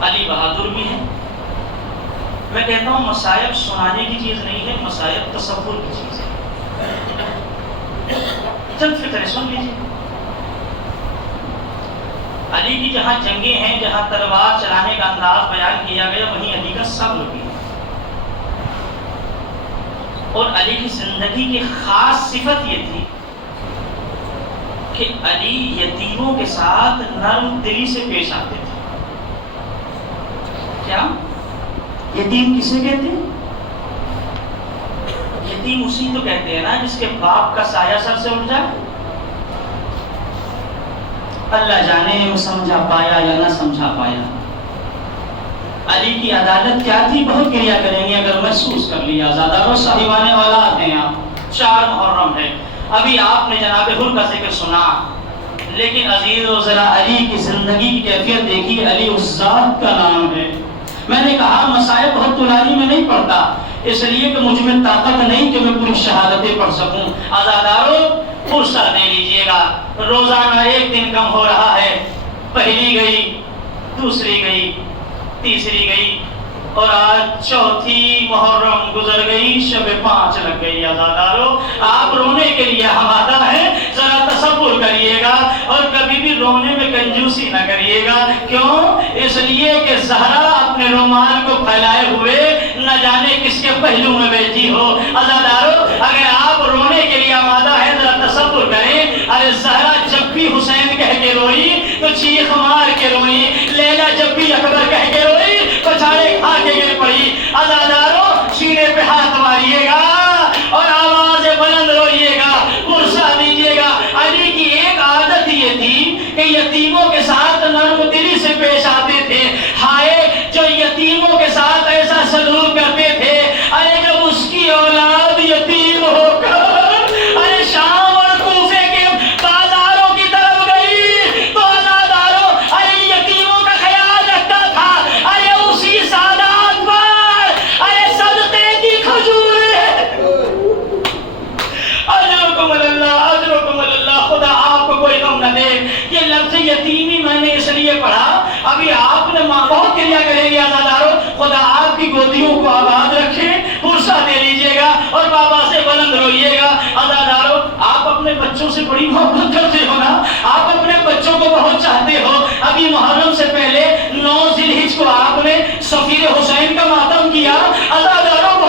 علی بہادر بھی ہے. میں کہتا ہوں مصائب سنانے کی چیز نہیں ہے، مصائب تصور کی چیز ہے. چند فکریں سن لیجیے. علی کی جہاں جنگیں ہیں، جہاں تلوار چلانے کا انداز بیان کیا گیا، وہیں علی کا صبر بھی ہے. اور علی کی زندگی کی خاص صفت یہ تھی کہ علی یتیموں کے ساتھ نرم دلی سے پیش آتے تھے. کیا یتیم کسے کہتے ہیں؟ یتیم اسی تو کہتے ہیں نا جس کے باپ کا سایہ سر سے اٹھ جائے. اللہ جانے وہ سمجھا پایا یا نہ سمجھا پایا. علی کی عدالت کیا تھی بہت کریا کریں گے اگر محسوس کر لیا. زیادہ صاحبان اولاد ہیں آپ. 4 محرم ہے. ابھی آپ نے جناب حر کا ذکر سنا، لیکن عزیز و ذرا علی کی زندگی کی کیفیت دیکھیے. علی اس ذات کا نام ہے. میں نے کہا مصائب بہت طولانی میں نہیں پڑھتا، اس لیے کہ مجھ میں طاقت نہیں کہ میں پوری شہادتیں پڑھ سکوں. آزاداروں فرصت دے لیجیے گا. روزانہ 1 دن کم ہو رہا ہے. پہلی گئی، دوسری گئی، تیسری گئی، اور آج چوتھی محرم گزر گئی. شب 5 لگ گئی. آزاداروں آپ رونے کے لیے آمادہ ہیں، ذرا تصور کریے گا. اور کبھی بھی رونے میں کنجوسی نہ کریے گا. کیوں؟ اس لیے کہ زہرا اپنے رومال کو پھیلائے ہوئے نہ جانے کس کے پہلو میں بیٹھی ہو. آزاداروں اگر آپ رونے کے لیے آمادہ ہیں ذرا تصور کریں. ارے زہرا جب بھی حسین کہہ کے روئی تو چیخ مار کے روئی. لیلا جب بھی اکبر کہہ کے روئی پچھاڑے کھا کے گر پڑی. آزاداروں سینے پہ ہاتھ ماریے گا اور آواز بلند روئیے گا، غصہ دیجیے گا. علی کی ایک عادت یہ تھی کہ یتیموں کے ساتھ نرم دلی سے پیش آتے تھے. ہائے جو یتیموں کے ساتھ ایسا سلوک کرتے تھے. ارے جب اس کی اولاد یتیم ہو کر ارے شام اور کوفے کے بازاروں کی طرف گئی تو آزاداروں ارے یتیموں کا خیال رکھتا تھا. ارے اسی سادات پر ارے صدقے کی کھجوریں. اجرکم اللہ، اجرکم اللہ. خدا آپ کو کوئی غم نہ دے. یہ لفظ یتیمی میں نے اس لیے پڑھا، ابھی آپ نے بہت کریا کریں گے. آزاداروں خدا آپ کی گودیوں کو آباد رکھے. فرصہ دے لیجیے گا اور بابا سے بلند روئیے گا. آزاداروں آپ اپنے بچوں سے بڑی محبت کرتے ہو نا، آپ اپنے بچوں کو بہت چاہتے ہو. ابھی محرم سے پہلے 9 ذی الحجہ کو آپ نے سفیر حسین کا ماتم کیا. آزاداروں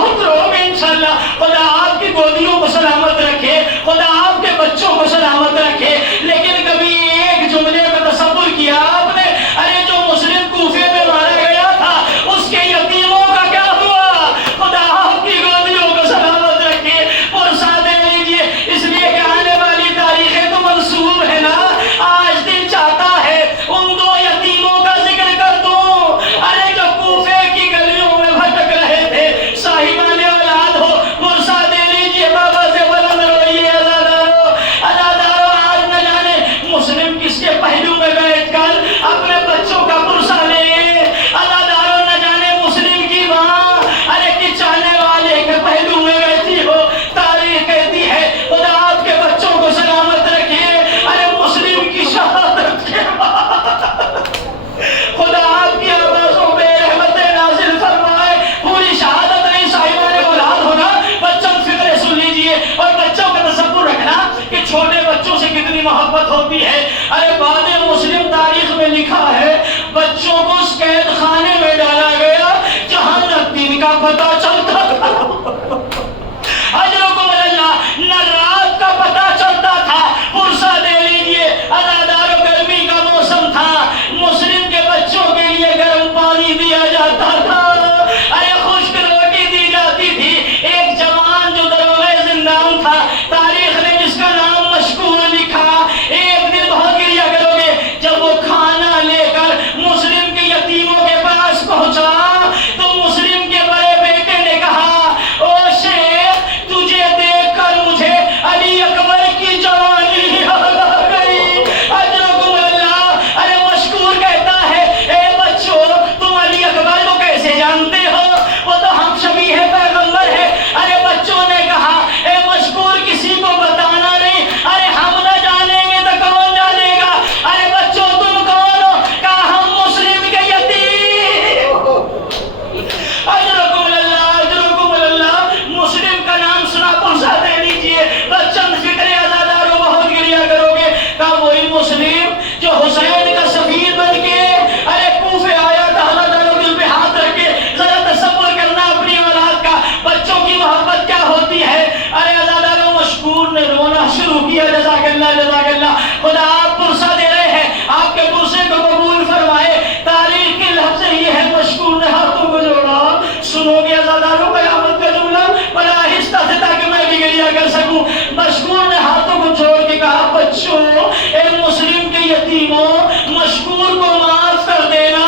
جزاک اللہ. خدا آپ پرسہ دے رہے ہیں، آپ کے پرسے کو قبول فرمائے. تاریخ کے لفظ یہ ہے مشکور نے ہاتھوں کو جوڑا. سنو گے عزاداروں قیامت کا جملہ بڑا آہستہ سے تاکہ میں بھی گریہ کر سکوں. مشکور نے ہاتھوں کو چھوڑ کے کہا بچوں اے مسلم کے یتیموں، مشکور کو معاف کر دینا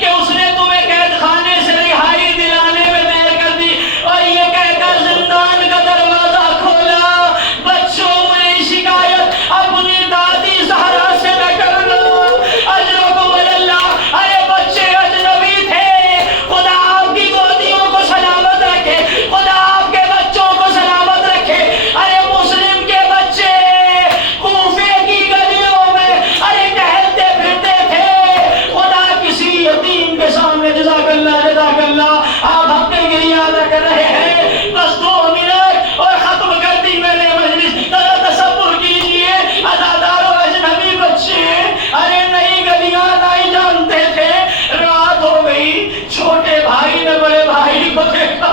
کہ اس نے تمہیں قید خانے سے رہائی دلانے میں دیر کر دی اور یہ کہہ کر زندان کا دروازہ کھولا. بچوں میری شکایت اپنی دادی زہرا سے نہ کرنا، اجرکم اللہ. ارے بچے اجنبی تھے، خدا آپ کی گودیوں کو سلامت رکھے، خدا آپ کے بچوں کو سلامت رکھے. ارے مسلم کے بچے کوفے کی گلیوں میں ارے ٹہلتے پھرتے تھے، خدا کسی یتیم کے سامنے جزاک اللہ جزاک اللہ آپ ہفتے گریہ ادا کر رہے ہیں. بس 2 منٹ اور ختم کر دی میں نے مجلس. ذرا تصور کیجئے عزاداروں اجنبی بچے ارے نئی گلیاں نہیں جانتے تھے. رات ہو گئی، چھوٹے بھائی نے بڑے بھائی کو دیکھا.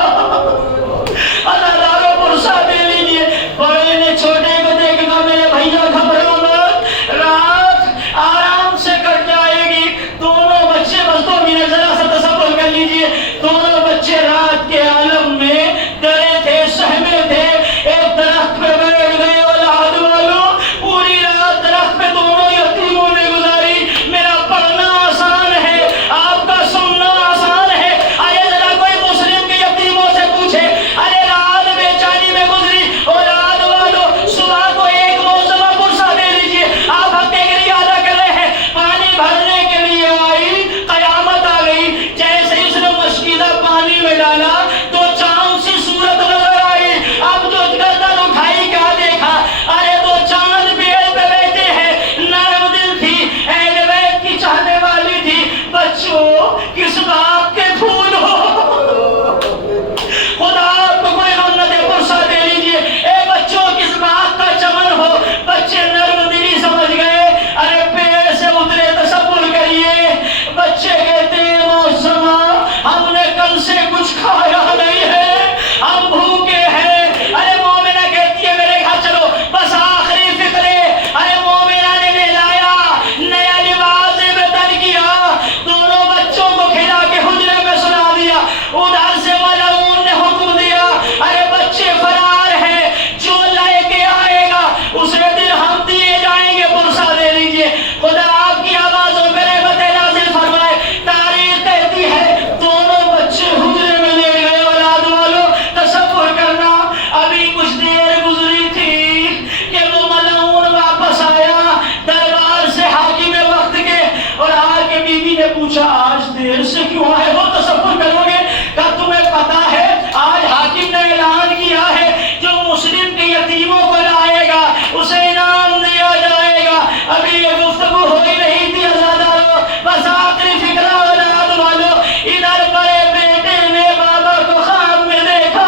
عزاداروں پرسہ دے لیجئے، بڑے نے چھوٹے کو دیکھا میرے بھیا گھبراؤ مت، رات آرام سے کٹ جائے گی. دونوں بچے بس 2 منٹ ذرا سا تصور کر لیجئے. دونوں بچے رات کے عالم میں ڈرے تھے، سہمے تھے. ایک درخت پہ بیٹھ گئے اولاد والوں، پوری رات درخت پہ دونوں یتیموں نے گزاری. میرا پڑھنا آسان ہے، آپ کا سننا آسان ہے. ارے ذرا کوئی مسلم کے یتیموں سے پوچھے ارے رات بیچانی میں گزری. اولاد والوں صبح کو ایک موسم پرسہ دے لیجئے. آپ ہفتے گریہ ادا کر رہے ہیں، پانی بھرنے کے لیے آئی، قیامت آ گئی. جیسے اس نے مشکیزہ پانی میں ڈالا تو چاند سی صورت نظر آئی. اب جو گردن اٹھائی کیا دیکھا، ارے 2 چاند پیڑ پہ بیٹھے ہیں. نرم دل تھی، اہل بیت کی چاہنے والی تھی. بچوں کس بات کے پھول ہو، خدا آپ کو کوئی غم نہ دے. پرسہ دے لیجئے اے بچوں کس بات کا چمن ہو. بچے نرم دلی سمجھ گئے، ارے پیڑ سے اترے. تصور کریے بچے کہتے ہیں موسما ہم نے کل سے کچھ کھایا نہیں ہے، ہم بھوکے ہیں. ارے مومنہ کہتی ہے میرے گھر چلو، بس آخری فکرے. ارے مومنہ نے نہلایا، نیا لباس بدل کیا، دونوں بچوں کو کھلا کے حجرے میں سلا دیا. ادھر سے ملعون نے حکم دیا ارے بچے فرار ہیں، جو لے کے آئے گا اسے درہم دیے جائیں گے. پرسہ دے لیجئے. خدا آپ کی آوازوں پہ رحمت نازل فرمائے. تاریخ کہتی ہے دونوں بچے حجرے میں لے گئے. اولاد والوں تصور کرنا ابھی کچھ دیر گزری تھی کہ وہ ملعون واپس آیا دربار سے حاکم وقت کے، اور آ کے بی بی نے پوچھا آج دیر سے کیوں آئے ہو. تصور کرو گے کہ تمہیں پتا ہے آج حاکم نے اعلان کیا ہے جو مسلم کے یتیموں کو لائے گا اسے انعام دیا جائے گا. ابھی یہ گفتگو ہو ہی نہیں تھی عزاداروں، بس آخری فکرہ. اولاد والوں ادھر بڑے بیٹے نے بابا کو خواب میں دیکھا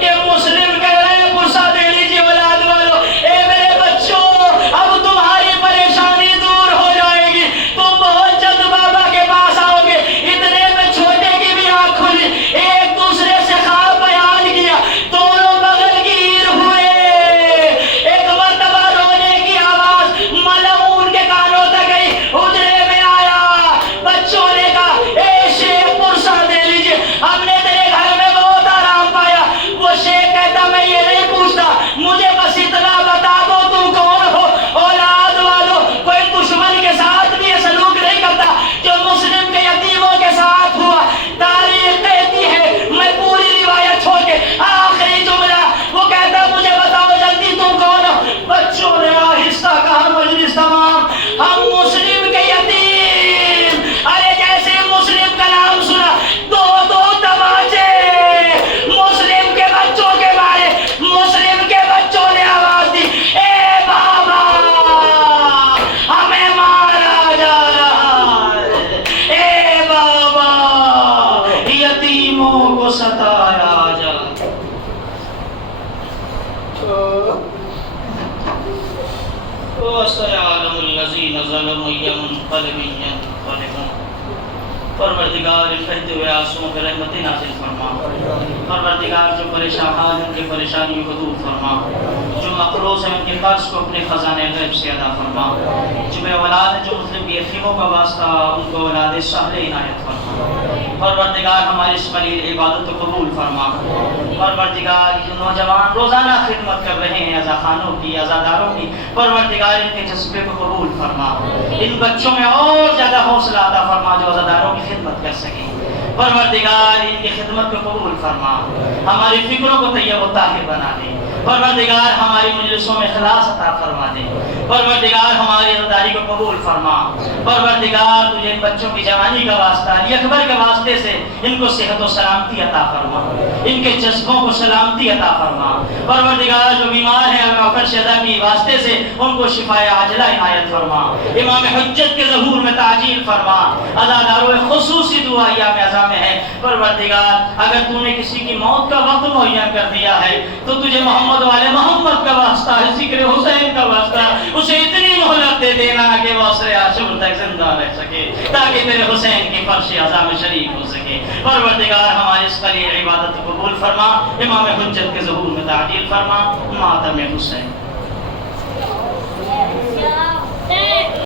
کہ مسلم کہہ رہے ہیں. پرسہ دے لیجیے اولاد والوں اے میرے بچوں اب تمہاری پریشانی دور ہو جائے گی، تم بہت جلد بابا کے پاس آؤ گے. اتنے میں چھوٹے کی بھی آنکھ کھلی، ایک دوسرے سے خواب بیان کیا، دونوں بغل گیر ہوئے. ایک مرتبہ رونے کی آواز ملعون کے کانوں تک گئی، حجرے میں آیا. بچوں نے کہا اے شیخ پرسہ دے لیجیے، ہم نے تیرے گھر میں بہت آرام پایا. وہ شیخ کہتا میں یہ نہیں پوچھتا، مجھے بس اتنا بتا دو تم کون ہو. اولاد والوں کوئی دشمن کے ساتھ بھی یہ سلوک نہیں کرتا جو مسلم کے یتیموں کے ساتھ ہوا. تاریخ کہتی ہے میں پوری روایت چھوڑ کے آخری جملہ وہ کہتا مجھے بتاؤ جلدی تم کون ہو. بچوں نے آہستہ کہا مجلس تمام ہم مسلم کے یتیم. ارے جیسے مسلم کا نام سنا 2 تماچے مسلم کے بچوں کے مارے. مسلم کے بچوں نے آواز دی اے بابا ہمیں مارا جا رہا ہے، اے بابا یتیموں کو ستایا جا رہا ہے. وَسَيَعْلَمُ الَّذِينَ ظَلَمُوا يَنقَلِبُ يَنقَلِبُونَ. پروردگار کہتے ہوئے آنسوؤں پہ رحمت نازل فرما. پروردگار جو پریشان حال ان کی پریشانیوں کو دور فرما، جو مقروض ہیں ان کے قرض کو اپنے خزانے غیب سے ادا فرما، جو بے اولاد ہیں جو مسلم کی یتیموں کا واسطہ ان کو اولاد صالح عنایت فرما، پروردگار ہماری اس قلیل عبادت کو قبول فرما، پروردگار جو نوجوان روزانہ خدمت کر رہے ہیں عزاخانوں کی عزاداروں کی، پروردگار ان کے جذبے کو قبول فرما، ان بچوں میں اور زیادہ حوصلہ عطا فرما جو عزاداروں کی خدمت کر سکیں، پروردگار ان کی خدمت کو قبول فرما، ہماری فکروں کو طیب و طاہر بنا دے، پروردگار ہماری مجلسوں میں اخلاص عطا فرما دے، پروردگار ہماری عزاداری کو قبول فرما، پروردگار تجھے ان بچوں کی جوانی کا واسطہ علی اکبر کے واسطے سے ان کو صحت و سلامتی عطا فرما، ان کے جذبوں کو سلامتی عطا فرما، پروردگار جو بیمار ہیں ابوبکر شہزا کی واسطے سے ان کو شفائے عاجلہ عنایت فرما، امام حجت کے ظہور میں تعجیل فرما، عزاداروں خصوصی دعا ایام عزا میں ہے، پروردگار اگر تو نے کسی کی موت کا وقت مہیا کر دیا ہے تو تجھے محمد والے محمد کا واسطہ ہے، ذکر حسین کا واسطہ، اسے اتنی مہلت دے دینا کہ وہ عصر عاشور تک زندہ رہ سکے تاکہ تیرے حسین کی فرش عزا میں شریک ہو سکے، پروردگار ہماری اس قلیل عبادت قبول فرما، امام حجت کے ظہور میں تعجیل فرما، ماتم حسین